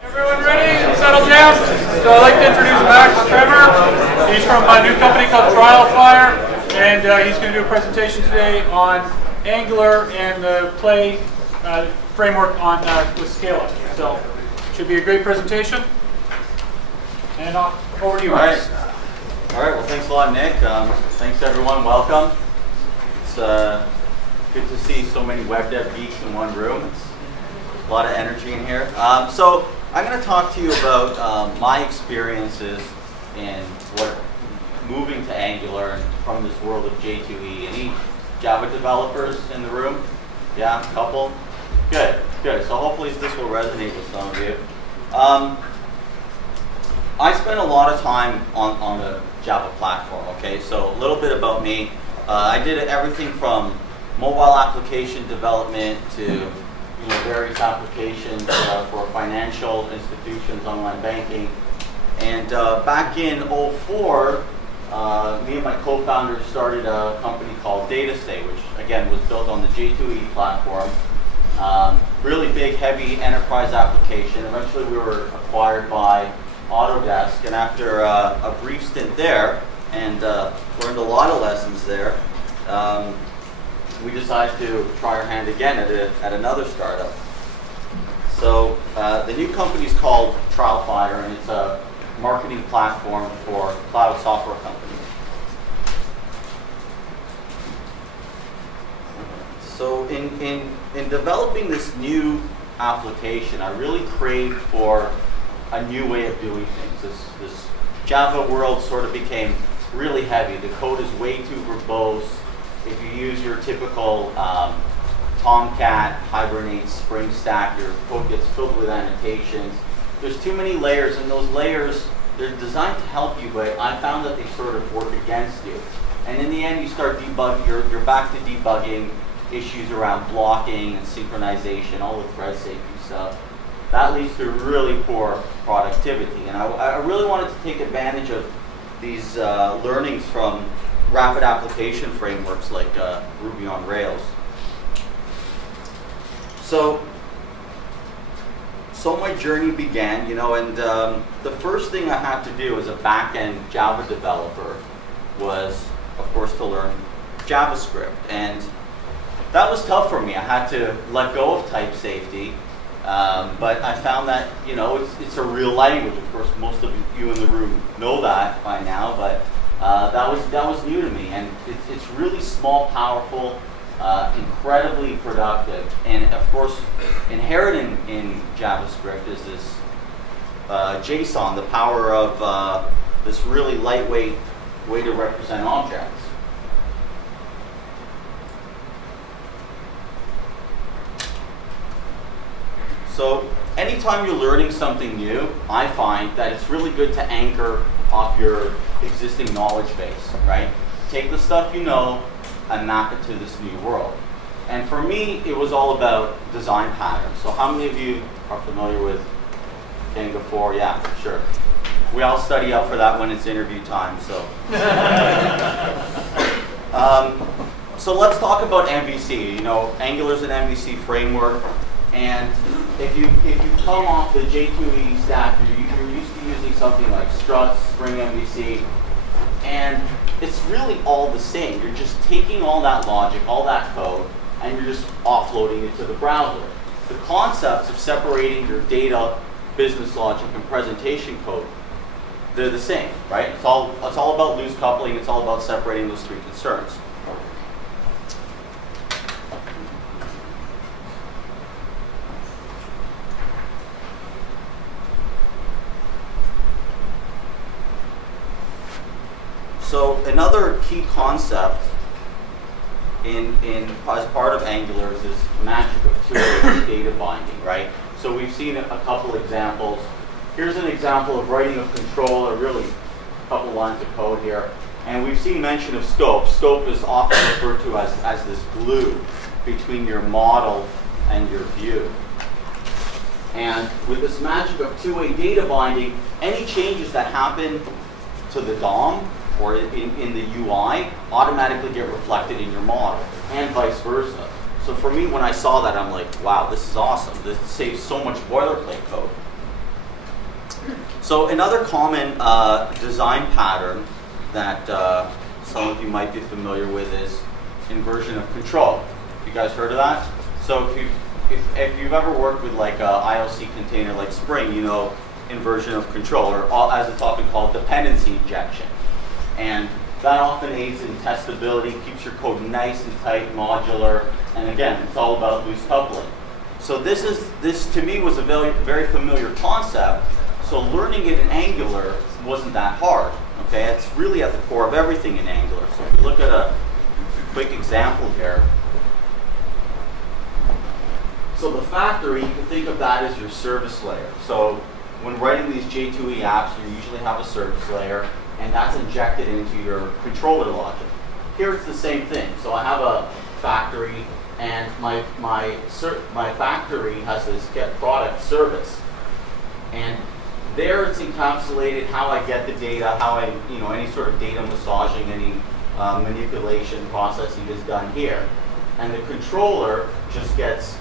Everyone ready? Settle down. So I'd like to introduce Max Trevor. He's from a new company called Trialfire, and he's going to do a presentation today on Angular and the Play framework with Scala. So it should be a great presentation. And over to you, Max. All right. Well, thanks a lot, Nick. Thanks, everyone. Welcome. It's good to see so many web dev geeks in one room. It's a lot of energy in here. So I'm going to talk to you about my experiences in moving to Angular and from this world of J2E. Any Java developers in the room? Yeah, a couple? Good, good. So hopefully this will resonate with some of you. I spent a lot of time on the Java platform, okay? So a little bit about me. I did everything from mobile application development to various applications for financial institutions, online banking. And back in 2004, me and my co-founders started a company called DataState, which again was built on the J2E platform. Really big, heavy enterprise application. Eventually we were acquired by Autodesk, and after a brief stint there, and learned a lot of lessons there, we decided to try our hand again at another startup. So the new company is called Trialfire, and it's a marketing platform for cloud software companies. So in developing this new application, I really craved for a new way of doing things. This Java world sort of became really heavy. The code is way too verbose. If you use your typical Tomcat, Hibernate, Spring Stack, your code gets filled with annotations. There's too many layers, and those layers, they're designed to help you, but I found that they sort of work against you. And in the end, you start debugging, you're back to debugging issues around blocking and synchronization, all the thread safety stuff. That leads to really poor productivity. And I really wanted to take advantage of these learnings from rapid application frameworks like Ruby on Rails. So my journey began, and the first thing I had to do as a back-end Java developer was, of course, to learn JavaScript. And that was tough for me. I had to let go of type safety, but I found that, it's a real language. Of course, most of you in the room know that by now, but that was new to me. And it's really small, powerful, incredibly productive. And of course, inherent in JavaScript is this JSON, the power of this really lightweight way to represent objects. So anytime you're learning something new, I find that it's really good to anchor off your existing knowledge base, right? Take the stuff you know and map it to this new world. And for me, it was all about design patterns. So how many of you are familiar with Django 4? Yeah, sure. We all study up for that when it's interview time, so. So let's talk about MVC. Angular's an MVC framework. And if you come off the J2E stack, you're used to using something like struts, Spring MVC, and it's really all the same. You're just taking all that logic, all that code, and you're just offloading it to the browser. The concepts of separating your data, business logic, and presentation code, they're the same, right? It's all about loose coupling. It's all about separating those three concerns. So another key concept as part of Angular is this magic of two-way data binding, right? So we've seen a couple examples. Here's an example of writing a controller, really a couple lines of code here. And we've seen mention of scope. Scope is often referred to as this glue between your model and your view. And with this magic of two-way data binding, any changes that happen to the DOM or in the UI automatically get reflected in your model, and vice versa. So for me, when I saw that, I'm like, wow, this is awesome. This saves so much boilerplate code. So another common design pattern that some of you might be familiar with is inversion of control. You guys heard of that? So if you've ever worked with like a IOC container like Spring, you know inversion of control, or as it's often called, dependency injection. And that often aids in testability, keeps your code nice and tight, modular, and again, it's all about loose coupling. So this to me was a very familiar concept, so learning it in Angular wasn't that hard. Okay, it's really at the core of everything in Angular. So if you look at a quick example here, so the factory, you can think of that as your service layer. So when writing these J2E apps, you usually have a service layer, and that's injected into your controller logic. Here it's the same thing. So I have a factory, and my factory has this get product service, and there it's encapsulated how I get the data, how I, any sort of data massaging, any manipulation processing is done here, and the controller just gets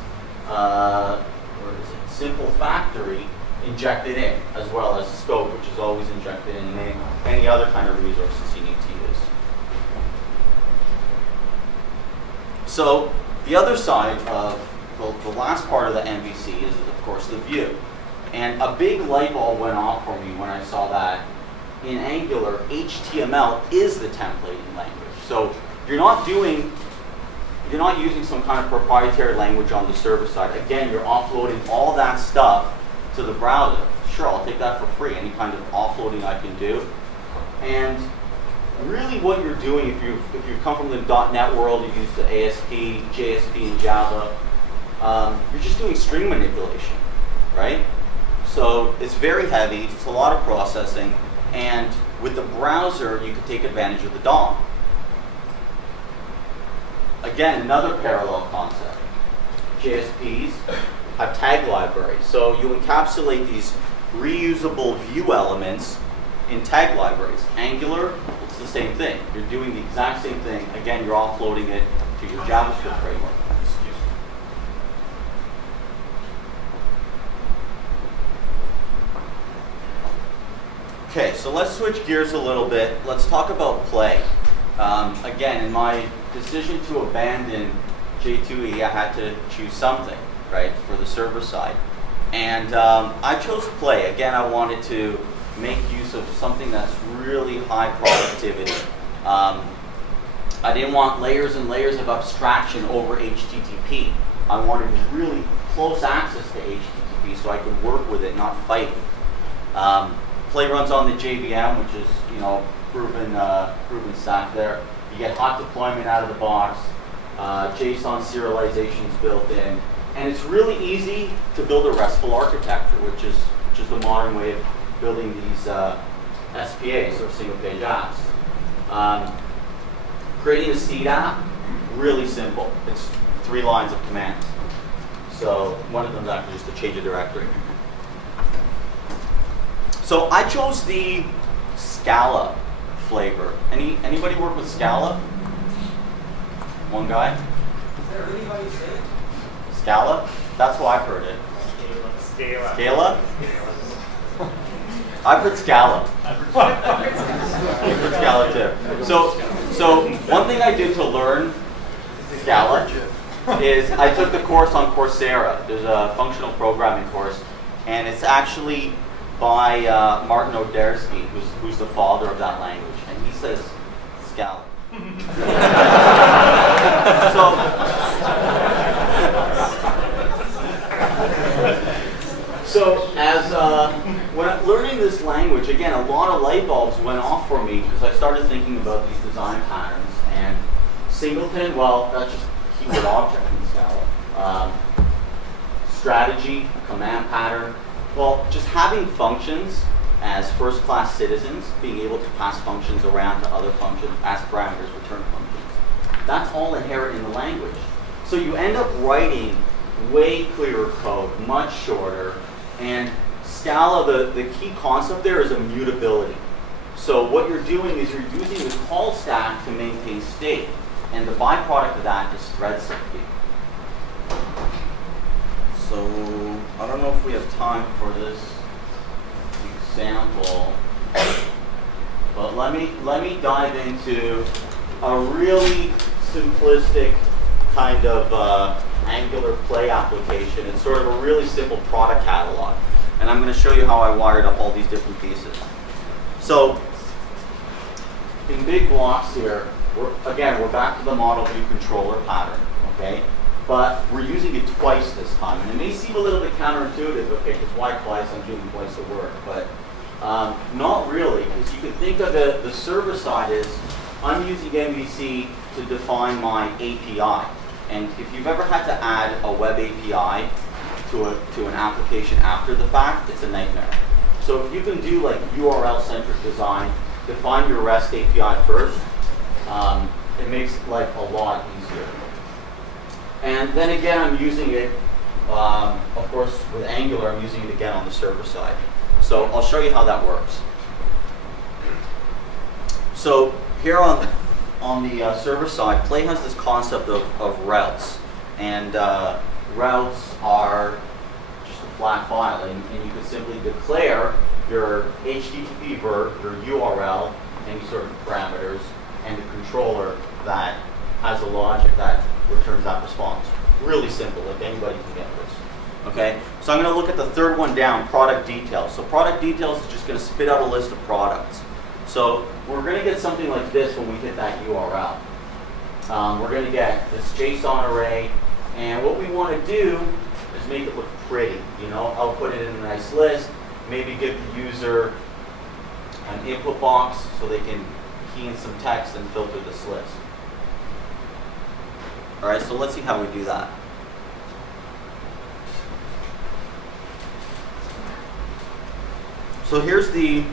simple factory injected in, as well as scope, which is always injected in, and any other kind of resources you need to use. So the other side of the last part of the MVC is, of course, the view. And a big light bulb went off for me when I saw that in Angular, HTML is the templating language. So you're not doing you're not using some kind of proprietary language on the server side. Again, you're offloading all that stuff to the browser. Sure, I'll take that for free, any kind of offloading I can do. And really what you're doing, if you've come from the .NET world, you use the ASP, JSP, and Java, you're just doing string manipulation, right? So it's very heavy, it's a lot of processing, and with the browser, you can take advantage of the DOM. Again, another parallel concept. JSPs have tag libraries, so you encapsulate these reusable view elements in tag libraries. Angular, it's the same thing. You're doing the exact same thing. Again, you're offloading it to your JavaScript framework. Okay, so let's switch gears a little bit. Let's talk about play. Again, in my decision to abandon J2E, I had to choose something, right, for the server side. And I chose play. Again, I wanted to make use of something that's really high productivity. I didn't want layers and layers of abstraction over HTTP. I wanted really close access to HTTP so I could work with it, not fight. Play runs on the JVM, which is, you know, proven stack there. You get hot deployment out of the box. JSON serialization is built in, and it's really easy to build a RESTful architecture, which is the modern way of building these SPAs, or single-page apps. Creating a seed app, really simple. It's 3 lines of commands. So one of them is actually just to change a directory. So I chose the Scala flavor. Anybody work with Scala? One guy? Is there anybody say it? Scala? That's how I've heard it. Scala. Scala? I've heard Scala. I've heard Scala too. So one thing I did to learn Scala is I took the course on Coursera. There's a functional programming course, and it's actually by Martin Odersky, who's the father of that language, and he says Scala. So as when I'm learning this language, again, a lot of light bulbs went off for me because I started thinking about these design patterns. And singleton, well, that's just keyword object in Scala. Strategy, command pattern. Well, just having functions as first-class citizens, being able to pass functions around to other functions as parameters, return functions. That's all inherent in the language. So you end up writing way clearer code, much shorter. And Scala, the key concept there is immutability. So what you're doing is you're using the call stack to maintain state. And the byproduct of that is thread safety. So I don't know if we have time for this example, but let me dive into a really simplistic kind of Angular play application. It's sort of a really simple product catalog, and I'm going to show you how I wired up all these different pieces. So in big blocks here, we're back to the model view controller pattern, okay? But we're using it twice this time. And it may seem a little bit counterintuitive, okay, because why twice? I'm doing twice the work. But not really, because you can think of the server side as I'm using MVC to define my API. And if you've ever had to add a web API to an application after the fact, it's a nightmare. So if you can do like URL-centric design, define your REST API first, it makes life a lot easier. And then again, I'm using it, of course, with Angular, I'm using it again on the server side. So I'll show you how that works. So here on the server side, Play has this concept of routes. And routes are just a flat file. And you can simply declare your HTTP verb, your URL, any sort of parameters, and the controller that has a logic that returns that response. Really simple, like anybody can get this. Okay, so I'm going to look at the third one down, product details. So product details is just going to spit out a list of products. So we're going to get something like this when we hit that URL. we're going to get this JSON array, and what we want to do is make it look pretty. You know, I'll put it in a nice list, maybe give the user an input box so they can key in some text and filter this list. All right, so let's see how we do that. So here's I'm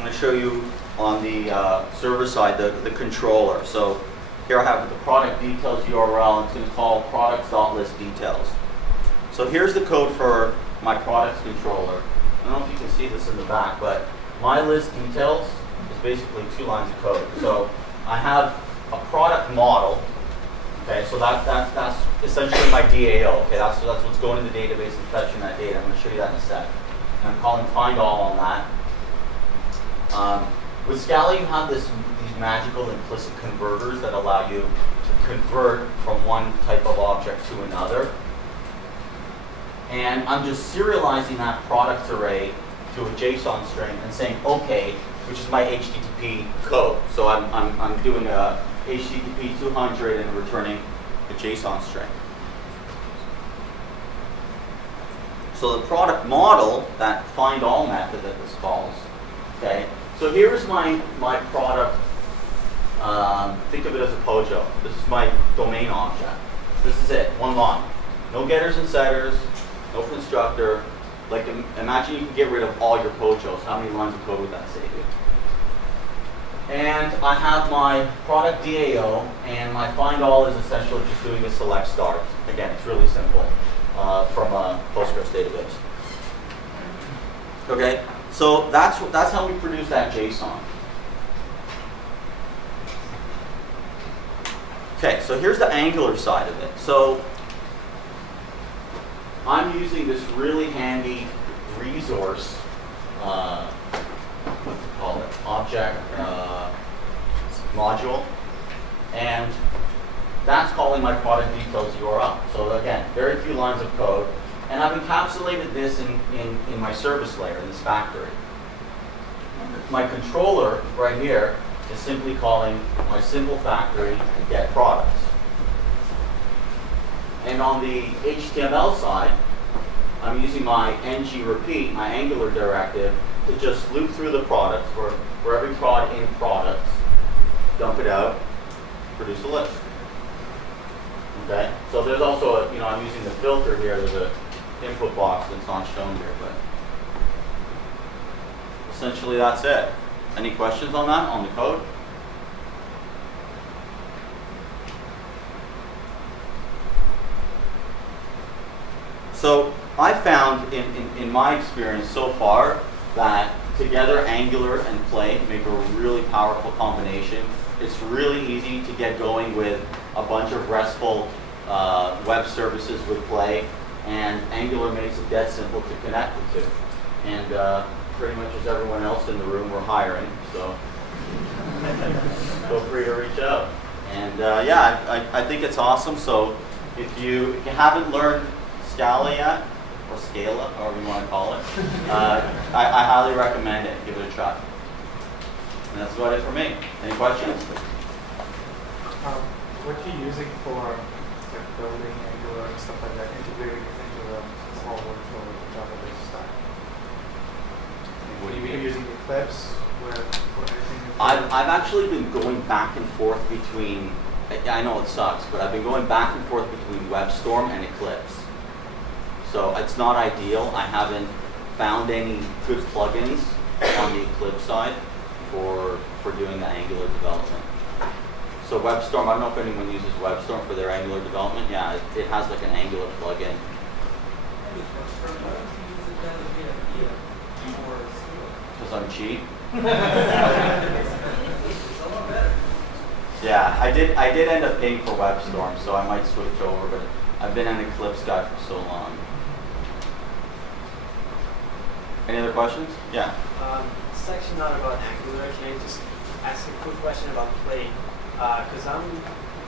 going to show you on the server side, the controller. So here I have the product details URL, and it's going to call products.listDetails. So here's the code for my products controller. I don't know if you can see this in the back, but my list details is basically 2 lines of code. So I have a product model. Okay, so that's essentially my DAO. Okay, that's what's going in the database and fetching that data. I'm going to show you that in a sec. And I'm calling find all on that. With Scala, you have these magical implicit converters that allow you to convert from one type of object to another. And I'm just serializing that products array to a JSON string and saying OK, which is my HTTP code. So I'm doing a HTTP 200 and returning a JSON string. So the product model, that find all method that this calls, okay. So here's my product. Think of it as a POJO. This is my domain object. This is it, one line. No getters and setters, no constructor. Like imagine you can get rid of all your POJOs. How many lines of code would that save you? And I have my product DAO, and my find all is essentially just doing a select start. Again, it's really simple from a Postgres database. Okay, so that's how we produce that JSON. Okay, so here's the Angular side of it. So I'm using this really handy resource, what's it called, object module, and that's calling my product details URL. So again, very few lines of code, and I've encapsulated this in my service layer, in this factory. My controller right here is simply calling my simple factory to get products. And on the HTML side, I'm using my ng repeat, my Angular directive, to just loop through the products for every prod in products, dump it out, produce a list. Okay, so there's also I'm using the filter here. There's a input box that's not shown here, but essentially that's it. Any questions on that, on the code? So I found in my experience so far that together Angular and Play make a really powerful combination. It's really easy to get going with a bunch of RESTful web services with Play, and Angular makes it dead simple to connect the two. And pretty much as everyone else in the room, we're hiring, so feel free to reach out. And yeah, I think it's awesome. So if you haven't learned Scala yet, or Scala, however you want to call it, I highly recommend it. Give it a try. And that's about it for me. Any questions? What are you using for like building Angular and stuff like that, integrating it into the whole workflow with the Java-based stack? What do you mean? Using Eclipse for anything? I've actually been going back and forth between, I know it sucks, but I've been going back and forth between WebStorm and Eclipse. So it's not ideal. I haven't found any good plugins on the Eclipse side for doing the Angular development. So WebStorm, I don't know if anyone uses WebStorm for their Angular development. Yeah, it has like an Angular plugin. Because I'm cheap. Yeah, I did end up paying for WebStorm, so I might switch over, but I've been an Eclipse guy for so long. Any other questions? Yeah. Section not about Angular. Can I just ask a quick question about Play? Because I'm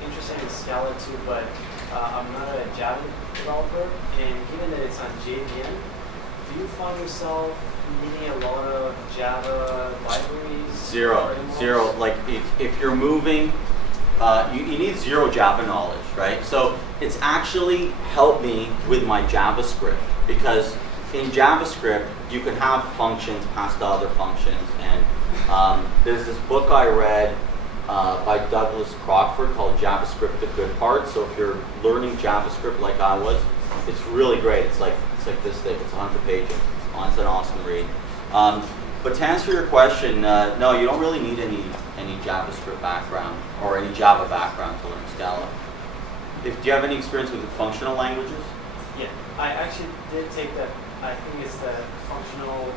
interested in Scala too, but I'm not a Java developer, and given that it's on JVM, do you find yourself needing a lot of Java libraries? Zero. Like if you're moving you need zero Java knowledge, right? So it's actually helped me with my JavaScript, because in JavaScript you can have functions pass to other functions, and there's this book I read by Douglas Crockford called JavaScript: The Good Part. So if you're learning JavaScript like I was, it's really great. It's like this thick. It's 100 pages. It's an awesome read. But to answer your question, no, you don't really need any JavaScript background or any Java background to learn Scala. Do you have any experience with the functional languages? Yeah, I actually did take that. I think it's the functional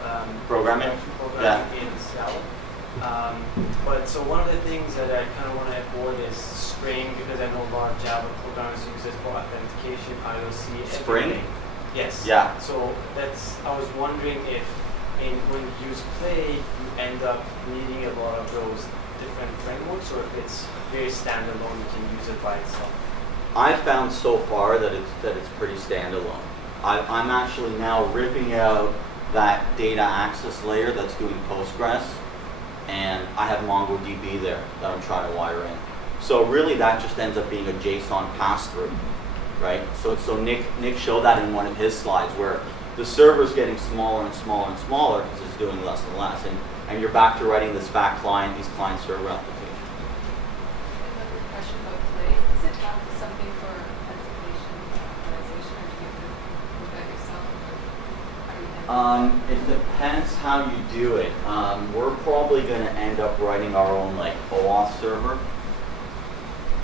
programming in Scala. But so one of the things that I kind of want to avoid is Spring, because I know a lot of Java programmers use it for authentication, IOC, Spring? everything. Yes. Yeah. So I was wondering if when you use Play, you end up needing a lot of those different frameworks, or if it's very standalone, you can use it by itself. I found so far that it's pretty standalone. I'm actually now ripping out that data access layer that's doing Postgres, and I have MongoDB there that I'm trying to wire in. So really that just ends up being a JSON pass-through, right? So Nick showed that in one of his slides, where the server's getting smaller and smaller and smaller because it's doing less and less, and you're back to writing this fat client, these client-server applications. Another question about Play. Is it something for authentication, organization, or do you have to do that yourself? It depends how you do it. We're probably going to end up writing our own OAuth server.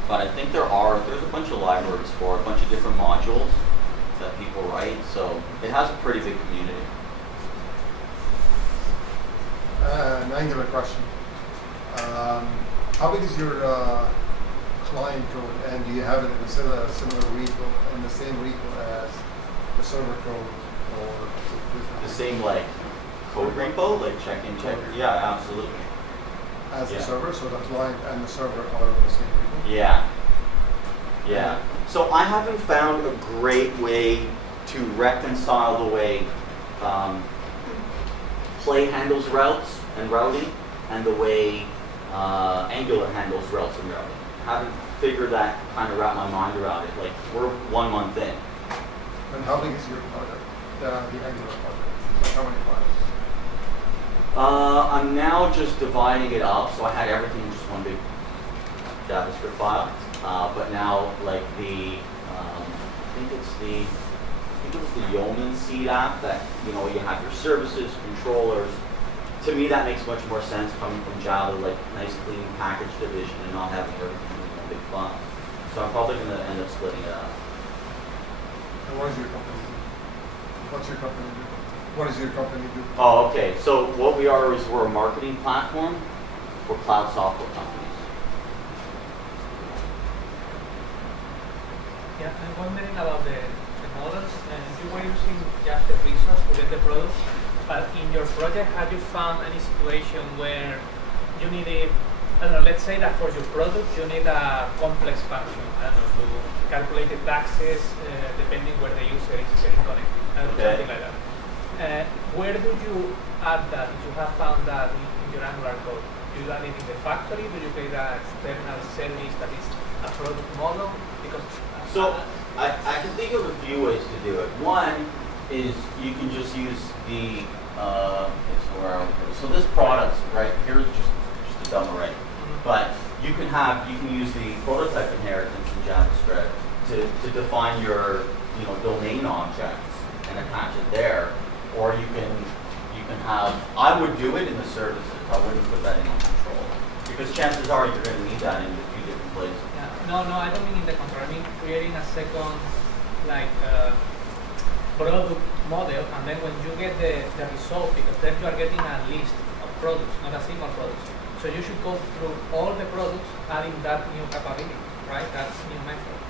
But I think there's a bunch of libraries for a bunch of different modules that people write, so it has a pretty big community. An Angular question. How big is your client code, and do you have it in a similar repo, in the same repo as the server code, or the same code repo, check-in, check? Yeah, absolutely. As the server, so the client and the server are in the same repo? Yeah. Yeah. So I haven't found a great way to reconcile the way Play handles routes and routing, and the way Angular handles routes and routing. I haven't figured that, kind of wrap my mind around it. We're 1 month in. And how big is your project, the Angular project? How many files? I'm now just dividing it up, so I had everything in just one big JavaScript file. But now, I think it was the Yeoman Seed app that you have your services, controllers. To me, that makes much more sense coming from Java, nice clean package division and not having everything in one big file. So I'm probably going to end up splitting it up. And what does your company do? What's your company do? What does your company do? Oh, okay. So what we are is we're a marketing platform for cloud software companies. Yeah, I'm wondering about the models. You were using just the resource to get the products, but in your project, have you found any situation where you needed, I don't know, let's say that for your product, you need a complex function, I don't know, to calculate the taxes depending where the user is getting connected, something like that. Where do you add that? If you have found that in your Angular code, do you add it in the factory? Do you create an external service that is a product model? Because so I can think of a few ways to do it. One is you can just use the so this product right here is just a dumb array, but you can use the prototype inheritance in JavaScript to define your domain objects and attach it there, or you can have. I would do it in the services. I wouldn't put that in control, because chances are you're going to need that in a few different places. No, I don't mean in the control. I mean creating a second, product model, and then when you get the result, because then you are getting a list of products, not a single product. So you should go through all the products, adding that new capability, right? That new method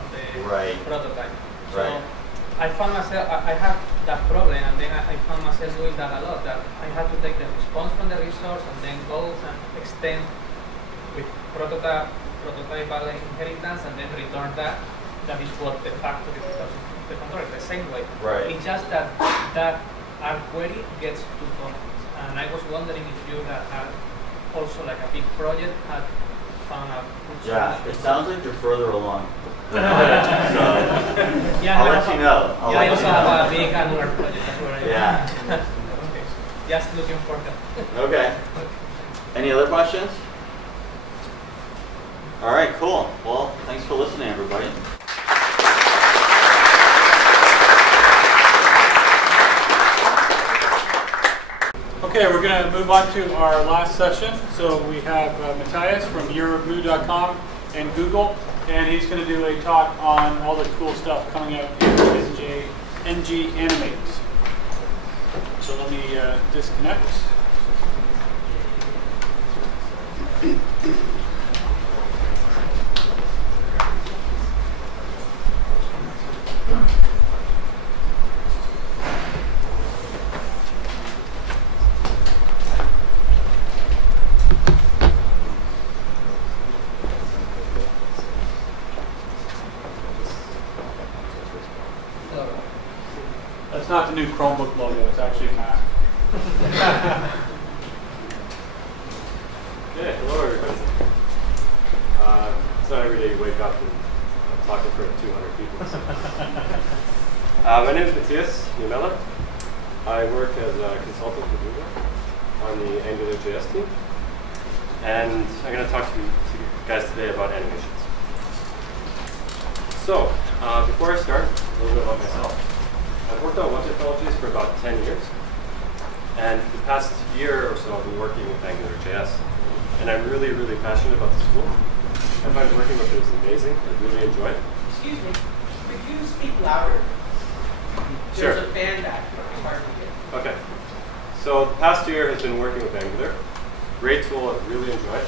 on the prototype. So I found myself, I have that problem, and then I found myself doing that a lot, that I had to take the response from the resource and then go and extend with prototypal inheritance and then return that. That is what the factory does. The control is the same way. Right. It's just that our query gets too complex. And I was wondering if you had also a big project had found a good Yeah, solution. it sounds like you're further along. So, Yeah, I'll let you know. I also have a big Angular project as well. Yeah. Okay. Just looking for help. Okay. Any other questions? All right, cool. Well, thanks for listening, everybody. Okay, we're going to move on to our last session. So we have Matthias from EuroMoo.com and Google, and he's going to do a talk on all the cool stuff coming out in NG Animate. So let me disconnect. That's not the new Chromebook logo, it's actually a Mac. Okay, hello everybody. It's not every day you wake up and talk in front of 200 people. My name is Matthias Numela. I work as a consultant for Google on the AngularJs team. And I'm going to talk to you guys today about animations. So, before I start, a little bit about myself. I've worked on web technologies for about 10 years. And the past year or so, I've been working with AngularJs. And I'm really, really passionate about the tool. I find working with it is amazing. I really enjoy it. Excuse me, could you speak louder? Sure. There's a fan back there. It's hard to hear. Okay. So the past year has been working with Angular. Great tool, I really enjoy it.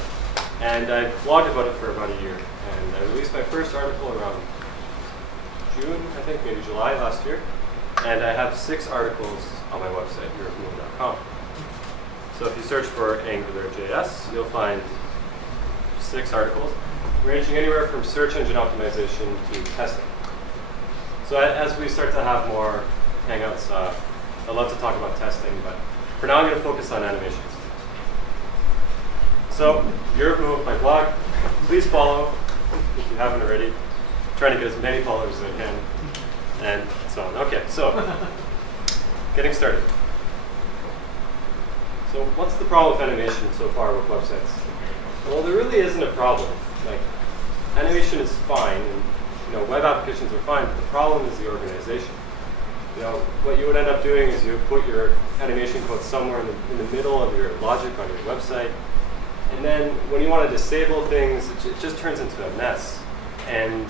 And I blogged about it for about a year. And I released my first article around June, I think, maybe July last year. And I have 6 articles on my website, EuroMoo.com. So if you search for AngularJs, you'll find 6 articles, ranging anywhere from search engine optimization to testing. So as we start to have more Hangouts, I'd love to talk about testing, but for now I'm going to focus on animations. So, EuroMoo, my blog, please follow if you haven't already. I'm trying to get as many followers as I can, and so on. Okay, so, getting started. So what's the problem with animation so far with websites? Well, there really isn't a problem. Like, animation is fine, and web applications are fine, but the problem is the organization. What you would end up doing is you put your animation code somewhere in the middle of your logic on your website, and then when you want to disable things, it just turns into a mess. And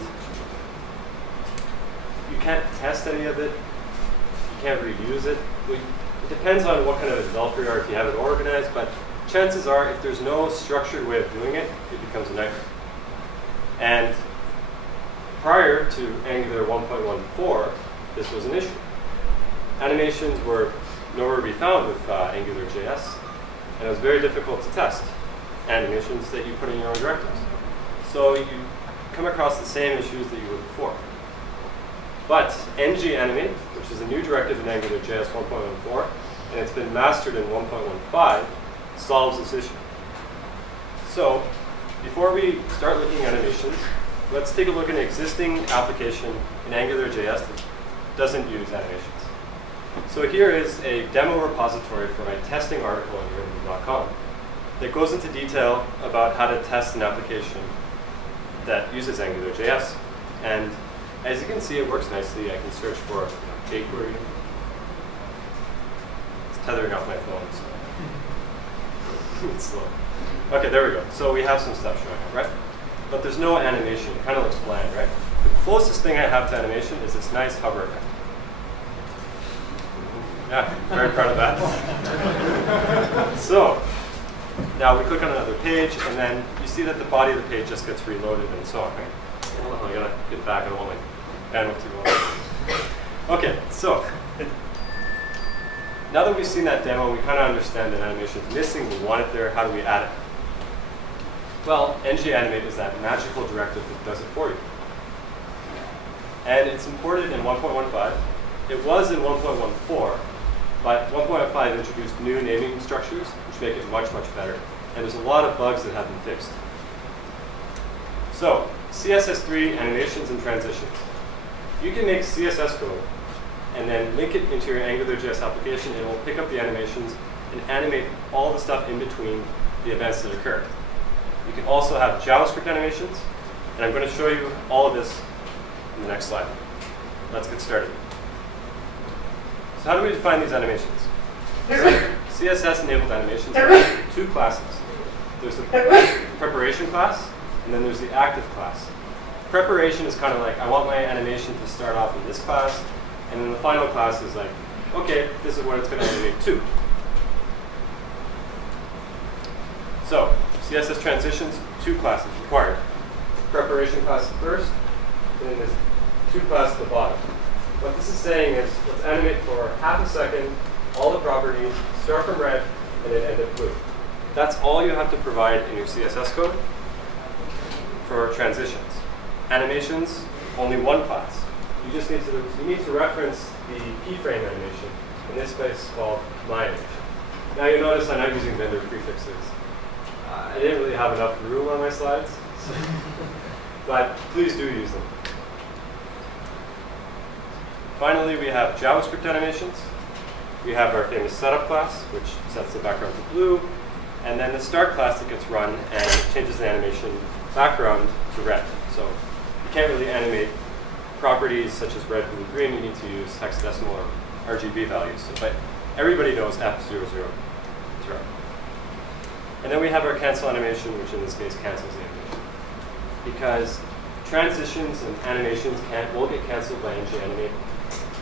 you can't test any of it. You can't reuse it. It depends on what kind of a developer you are, if you have it organized, but chances are, if there's no structured way of doing it, it becomes a nightmare. And prior to Angular 1.14, this was an issue. Animations were nowhere to be found with AngularJs, and it was very difficult to test animations that you put in your own directives. So you come across the same issues that you would before. But ng-animate, which is a new directive in AngularJs 1.14, and it's been mastered in 1.15, solves this issue. So before we start looking at animations, let's take a look at an existing application in AngularJS that doesn't use animations. So here is a demo repository for my testing article on EuroMoo.com that goes into detail about how to test an application that uses AngularJS. And as you can see, it works nicely. I can search for jQuery. It's tethering off my phone, so it's slow. Okay, there we go. So we have some stuff showing up, right? But there's no animation. It kind of looks bland, right? The closest thing I have to animation is this nice hover effect. Yeah, very proud of that. So now we click on another page, and then you see that the body of the page just gets reloaded and so on. Right? Hold on, I gotta get back. I don't want my bandwidth too long. Okay, so now that we've seen that demo, we kind of understand that animation is missing. We want it there. How do we add it? Well, ng-animate is that magical directive that does it for you. And it's imported in 1.15. It was in 1.14, but 1.15 introduced new naming structures, which make it much, much better. And there's a lot of bugs that have been fixed. So, CSS3 animations and transitions. You can make CSS code and then link it into your AngularJS application, and it will pick up the animations and animate all the stuff in between the events that occur. You can also have JavaScript animations, and I'm going to show you all of this in the next slide. Let's get started. So how do we define these animations? CSS-enabled animations are two classes. There's the preparation class, and then there's the active class. Preparation is kind of like, I want my animation to start off in this class, and then the final class is like, okay, this is what it's going to animate to. So, CSS transitions, two classes required. Preparation class first, and then there's two classes at the bottom. What this is saying is, let's animate for half a second, all the properties, start from red, and then end at blue. That's all you have to provide in your CSS code for transitions. Animations, only one class. You just need to reference the keyframe animation, in this case called myAnimation. Now you'll notice I'm not using vendor prefixes. I didn't really have enough room on my slides, so but please do use them. Finally, we have JavaScript animations. We have our famous setup class, which sets the background to blue, and then the start class that gets run and changes the animation background to red. So you can't really animate properties such as red, blue, green. You need to use hexadecimal or RGB values. So, but everybody knows F00. And then we have our cancel animation, which in this case cancels the animation. Because transitions and animations will get canceled by ng-animate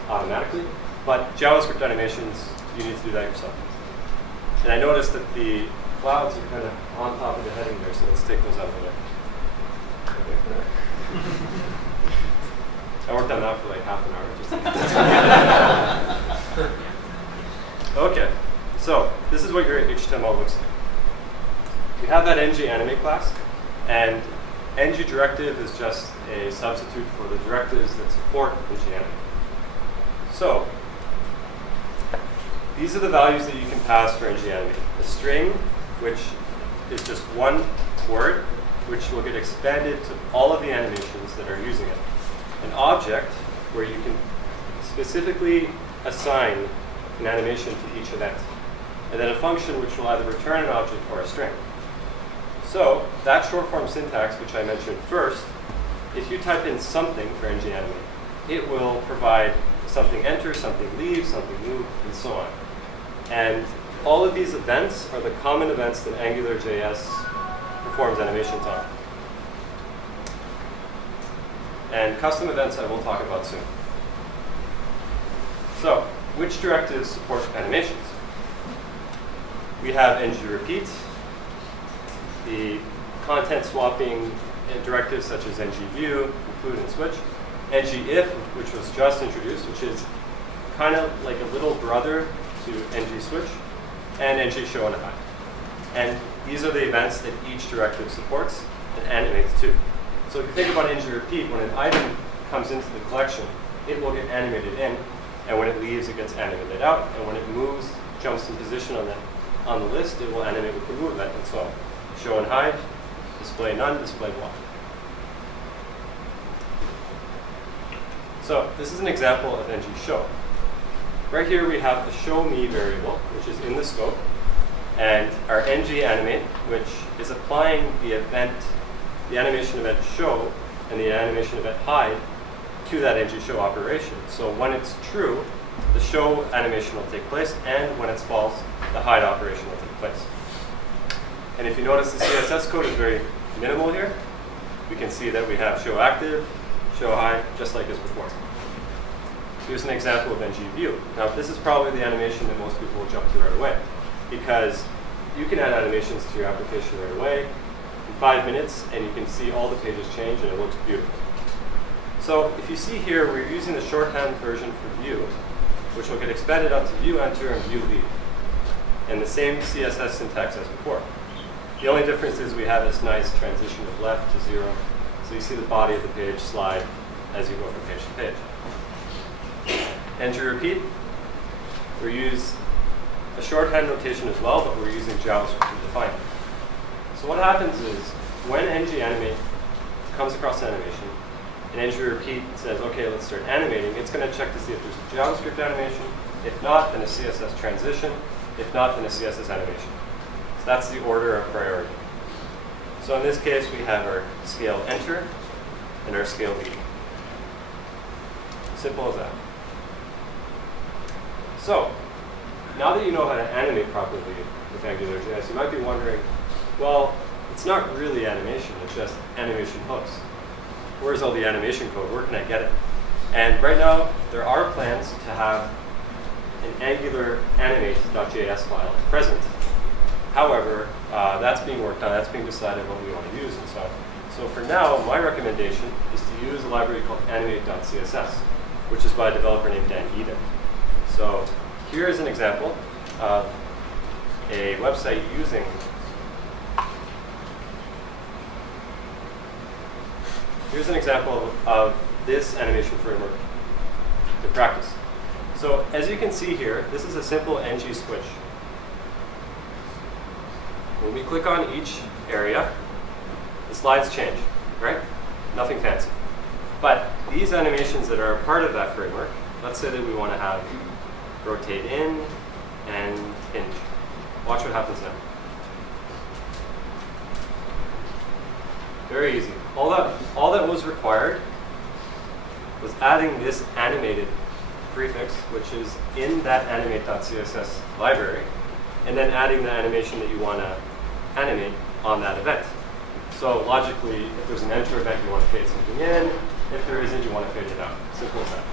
automatically, but JavaScript animations, you need to do that yourself. And I noticed that the clouds are kind of on top of the heading there, so let's take those out of the way. I worked on that for like half an hour. Okay, so this is what your HTML looks like. We have that ng-animate class, and ng-directive is just a substitute for the directives that support ng-animate. So these are the values that you can pass for ng-animate. A string, which is just one word, which will get expanded to all of the animations that are using it. An object, where you can specifically assign an animation to each event. And then a function, which will either return an object or a string. So that short form syntax, which I mentioned first, if you type in something for ng-animate, it will provide something enter, something leave, something move, and so on. And all of these events are the common events that AngularJS performs animations on. And custom events I will talk about soon. So, which directives support animations? We have ng-repeat, the content swapping directives such as ng-view, include and switch, ng-if, which was just introduced, which is kind of like a little brother to ng-switch, and ng-show and hide. And these are the events that each directive supports and animates to. So if you think about ng-repeat, when an item comes into the collection, it will get animated in, and when it leaves, it gets animated out, and when it moves, jumps in position on the list, it will animate with the move event, and so on. Show and hide, display none, display block. So this is an example of ng-show. Right here we have the show me variable, which is in the scope, and our ng-animate, which is applying the event, the animation event show and the animation event hide to that ng-show operation. So when it's true, the show animation will take place, and when it's false, the hide operation will take place. And if you notice, the CSS code is very minimal here. We can see that we have show active, show hide, just like as before. Here's an example of ng-view. Now, this is probably the animation that most people will jump to right away, because you can add animations to your application right away in 5 minutes, and you can see all the pages change, and it looks beautiful. So if you see here, we're using the shorthand version for view, which will get expanded out to view enter and view leave, and the same CSS syntax as before. The only difference is we have this nice transition of left to 0, so you see the body of the page slide as you go from page to page. ng-repeat, we use a shorthand notation as well, but we're using JavaScript to define it. So what happens is, when ng-animate comes across an animation, and ng repeat says, okay, let's start animating, it's going to check to see if there's a JavaScript animation. If not, then a CSS transition. If not, then a CSS animation. So that's the order of priority. So in this case, we have our scale enter and our scale lead. Simple as that. So now that you know how to animate properly with AngularJS, you might be wondering, well, it's not really animation, it's just animation hooks. Where's all the animation code? Where can I get it? And right now, there are plans to have an Angular animate.js file present. However, that's being worked on, that's being decided what we want to use and so on. So for now, my recommendation is to use a library called animate.css, which is by a developer named Dan Eden. So here is an example of a website using here's an example of this animation framework in practice. So as you can see here, this is a simple ng switch. When we click on each area, the slides change, right? Nothing fancy. But these animations that are a part of that framework, let's say that we want to have rotate in and hinge. Watch what happens now. Very easy. All that was required was adding this animated prefix, which is in that animate.css library, and then adding the animation that you want to animate on that event. So logically, if there's an enter event, you want to fade something in. If there isn't, you want to fade it out. Simple as that.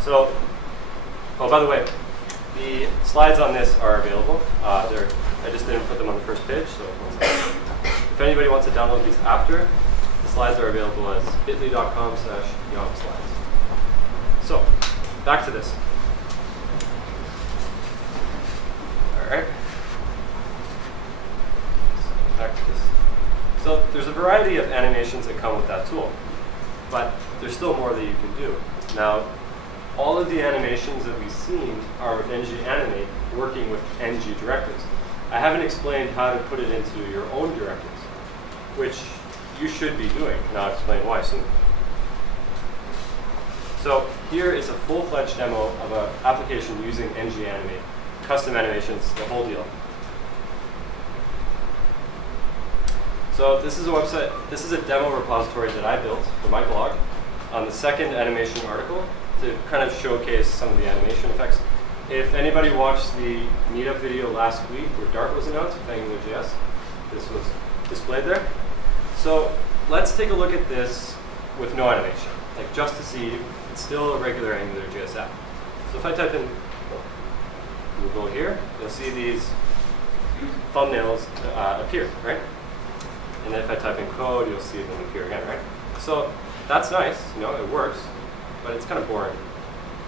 So, oh, by the way, the slides on this are available. I just didn't put them on the first page, so if anybody wants to download these after, the slides are available as bit.ly.com/YAML-slides. So, back to this. All right. Back to this. So there's a variety of animations that come with that tool, but there's still more that you can do. Now, all of the animations that we've seen are with ng-animate working with ng directives. I haven't explained how to put it into your own directives, which you should be doing, and I'll explain why soon. So here is a full-fledged demo of an application using ng-animate, custom animations, the whole deal. So this is a website, this is a demo repository that I built for my blog on the second animation article to kind of showcase some of the animation effects. If anybody watched the meetup video last week where Dart was announced with AngularJS, this was displayed there. So let's take a look at this with no animation, like just to see it's still a regular AngularJS app. So if I type in Google here, you'll see these thumbnails appear, right? And then if I type in code, you'll see them appear again, right? So that's nice, you know, it works, but it's kind of boring.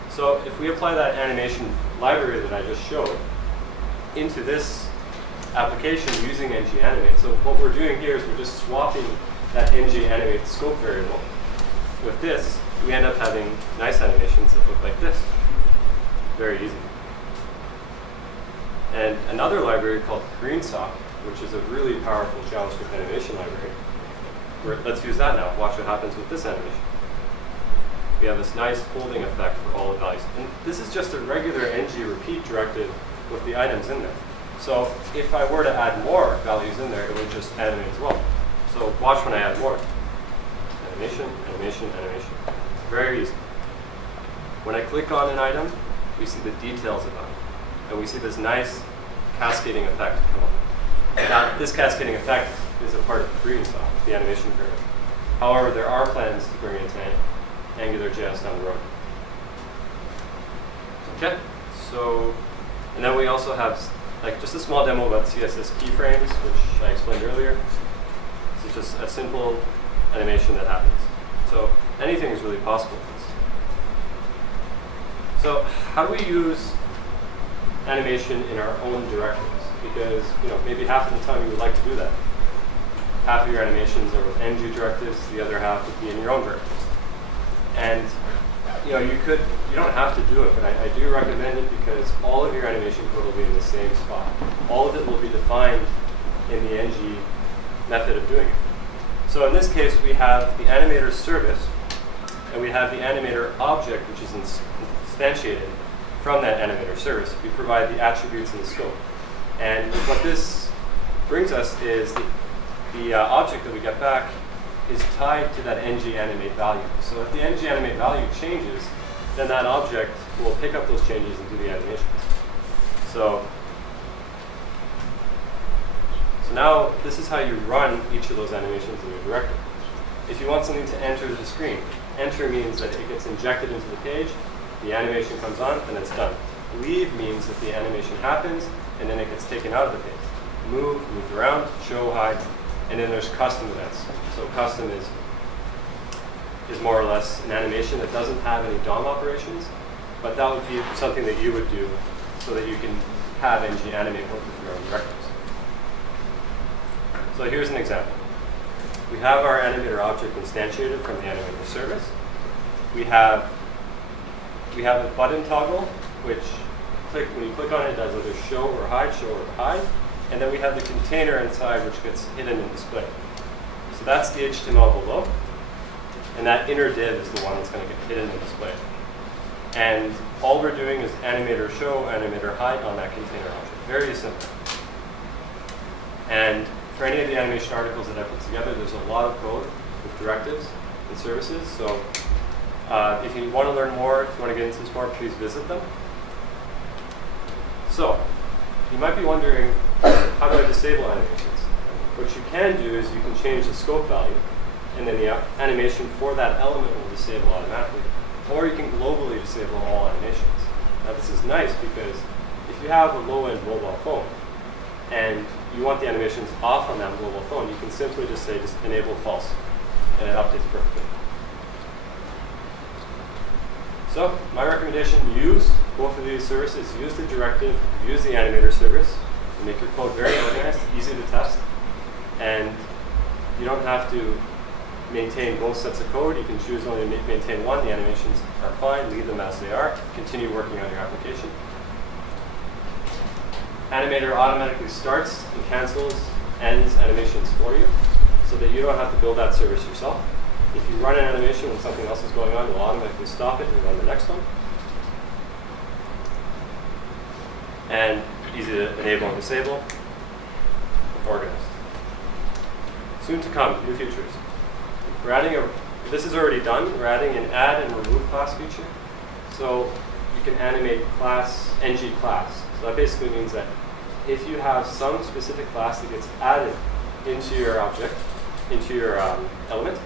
So if we apply that animation library that I just showed into this application using ng-animate, so what we're doing here is we're just swapping that ng-animate scope variable. With this, we end up having nice animations that look like this. Very easy. And another library called GreenSock, which is a really powerful JavaScript animation library. Let's use that now. Watch what happens with this animation. We have this nice folding effect for all the values. And this is just a regular ng repeat directive with the items in there. So if I were to add more values in there, it would just animate as well. So watch when I add more. Animation, animation, animation. Very easy. When I click on an item, we see the details about it. And we see this nice cascading effect come up. Now, this cascading effect is a part of GreenSock, the animation framework. However, there are plans to bring it into AngularJS down the road. Okay, so, and then we also have like just a small demo about CSS keyframes, which I explained earlier. This is just a simple animation that happens. So anything is really possible with this. So how do we use animation in our own directives? Because maybe half of the time you would like to do that. Half of your animations are with ng directives, the other half would be in your own directives. And you don't have to do it, but I do recommend it because all of your animation code will be in the same spot. All of it will be defined in the ng method of doing it. So in this case, we have the animator service, and we have the animator object, which is instantiated from that animator service. We provide the attributes and the scope. And what this brings us is the object that we get back is tied to that ng-animate value. So if the ng-animate value changes, then that object will pick up those changes and do the animations. So now this is how you run each of those animations in your directive. If you want something to enter to the screen, enter means that it gets injected into the page, the animation comes on, and it's done. Leave means that the animation happens, and then it gets taken out of the page. Move, moved around, show, hide, and then there's custom events. So custom is more or less an animation that doesn't have any DOM operations, but that would be something that you would do so that you can have ng-animate work with your own directives. So here's an example. We have our animator object instantiated from the animator service. We have a button toggle, which when you click on it, it does either show or hide, and then we have the container inside, which gets hidden and displayed. So that's the HTML below, and that inner div is the one that's going to get hidden and displayed. And all we're doing is animator show, animator hide on that container object. Very simple. And for any of the animation articles that I put together, there's a lot of code with directives and services. So if you want to learn more, if you want to get into this more, please visit them. So you might be wondering, how do I disable animations? What you can do is you can change the scope value, and then the animation for that element will disable automatically. Or you can globally disable all animations. Now this is nice because if you have a low-end mobile phone and you want the animations off on that mobile phone, you can simply just say enable false, and it updates perfectly. So my recommendation, use both of these services. Use the directive, use the animator service, and make your code very organized, easy to test, and you don't have to maintain both sets of code. You can choose only to maintain one. The animations are fine. Leave them as they are. Continue working on your application. Animator automatically starts and cancels, ends animations for you, so that you don't have to build that service yourself. If you run an animation when something else is going on, you'll automatically stop it and run the next one. And easy to enable and disable. Organized. Soon to come, new features. We're adding this is already done. We're adding an add and remove class feature. So you can animate class, ng class. So that basically means that if you have some specific class that gets added into your object, into your element,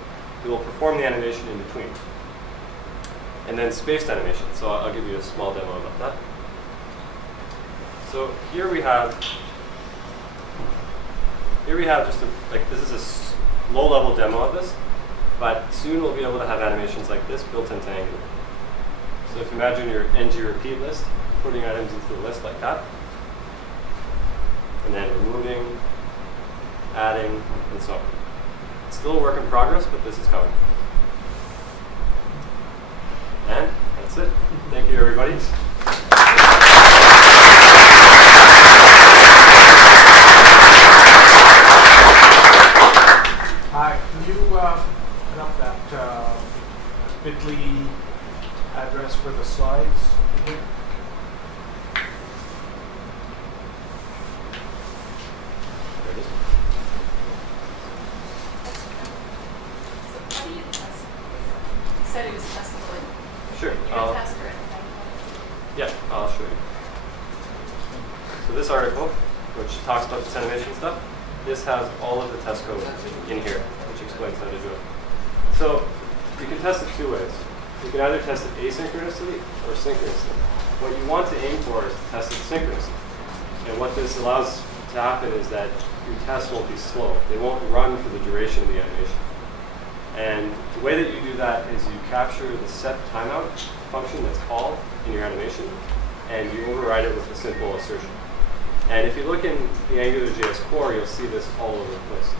it will perform the animation in between. And then spaced animation. So I'll give you a small demo about that. So here we have just this is a low-level demo of this, but soon we'll be able to have animations like this built into Angular. So if you imagine your ng repeat list, putting items into the list like that, and then removing, adding, and so on. It's still a work in progress, but this is coming. And that's it. Thank you, everybody. Hi, can you put up that bit.ly address for the slides here? Said it was testable. Sure. Yeah, I'll show you. So this article, which talks about this animation stuff, this has all of the test code in here, which explains how to do it. So you can test it two ways. You can either test it asynchronously or synchronously. What you want to aim for is to test it synchronously. And what this allows to happen is that your tests won't be slow. They won't run for the duration of the animation. And the way that you do that is you capture the set timeout function that's called in your animation, and you override it with a simple assertion. And if you look in the AngularJS core, you'll see this all over the place.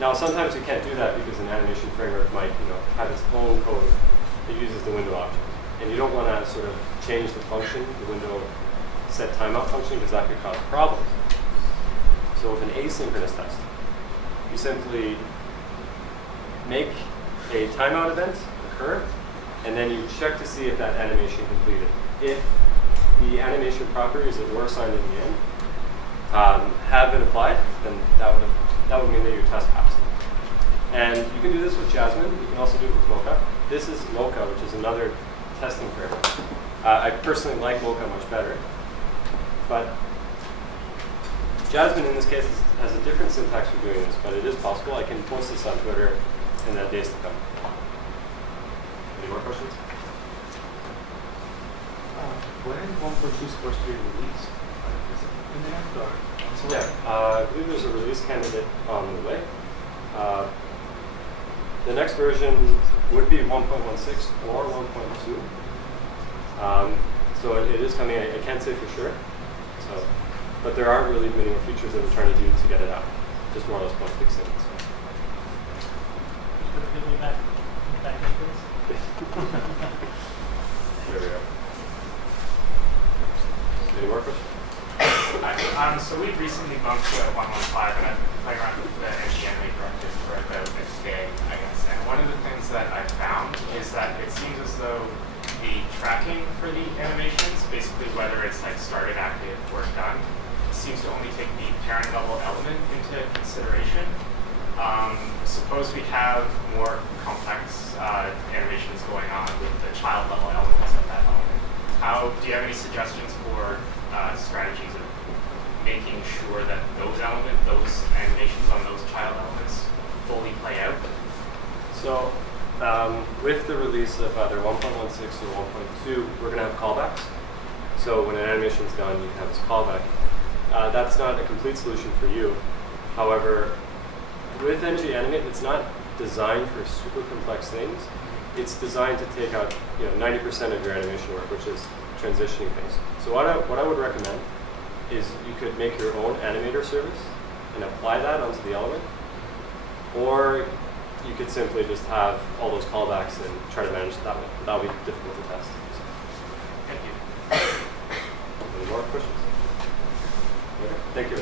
Now, sometimes you can't do that because an animation framework might have its own code that uses the window object. And you don't want to sort of change the function, the window set timeout function, because that could cause problems. So with an asynchronous test, you simply make a timeout event occur, and then you check to see if that animation completed. If the animation properties that were assigned in the end have been applied, then that would mean that your test passed. And you can do this with Jasmine. You can also do it with Mocha. This is Mocha, which is another testing framework. I personally like Mocha much better. But Jasmine, in this case, has a different syntax for doing this, but it is possible. I can post this on Twitter in the days to come. Any more questions? When is 1.2 supposed to be released? Is it in the end or? Yeah, I believe there's a release candidate on the way. The next version would be 1.16 or 1.2. So it is coming. I can't say for sure. So, but there aren't really many more features that we're trying to do to get it out. Just more or less bug fixing. So. There we go. Any more questions? So we've recently bumped to 1.15, and I've been playing around with the anime directives for about a day, I guess. And one of the things that I've found is that it seems as though the tracking for the animations, basically whether it's like started, active, or done, seems to only take the parent level element into consideration. Suppose we have more complex animations going on with the child level elements of that element. Do you have any suggestions for strategies of making sure that those animations on those child elements fully play out? So with the release of either 1.16 or 1.2, we're going to have callbacks. So when an animation is done, you have this callback. That's not a complete solution for you. However, with NGAnimate, it's not designed for super complex things. It's designed to take out 90% of your animation work, which is transitioning things. So what I would recommend is you could make your own animator service and apply that onto the element, or you could simply just have all those callbacks and try to manage it that way. But that would be difficult to test. So. Thank you. Any more questions? Okay. Thank you.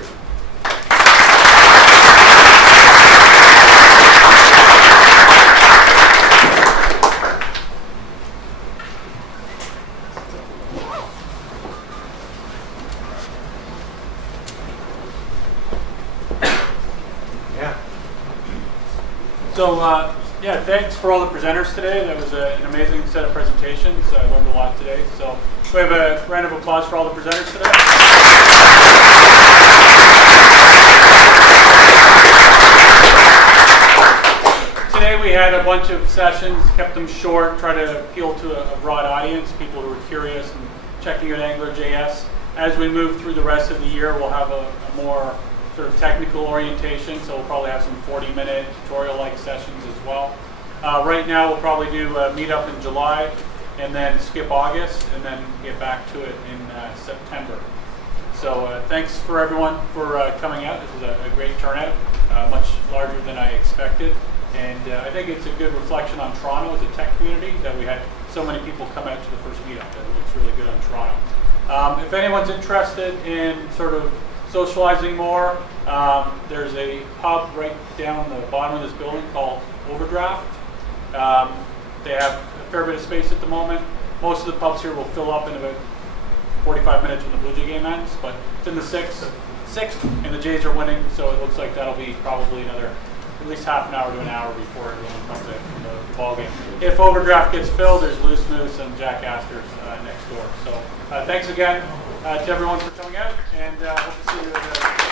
So yeah, thanks for all the presenters today. That was an amazing set of presentations. I learned a lot today. So we have a round of applause for all the presenters today. Today we had a bunch of sessions, kept them short, try to appeal to a broad audience, people who are curious and checking out AngularJS. As we move through the rest of the year, we'll have a more sort of technical orientation, so we'll probably have some 40-minute tutorial-like sessions as well. Right now, we'll probably do a meetup in July, and then skip August, and then get back to it in September. So thanks for everyone for coming out. This was a great turnout, much larger than I expected. And I think it's a good reflection on Toronto as a tech community that we had so many people come out to the first meetup. It looks really good on Toronto. If anyone's interested in sort of socializing more, there's a pub right down the bottom of this building called Overdraft. They have a fair bit of space at the moment. Most of the pubs here will fill up in about 45 minutes when the Blue Jay game ends, but it's in the sixth, and the Jays are winning, so it looks like that'll be probably another at least half an hour to an hour before everyone comes out from the ball game. If Overdraft gets filled, there's Loose Moose and Jack Astor's next door. So thanks again to everyone for coming out, and hope to see you at the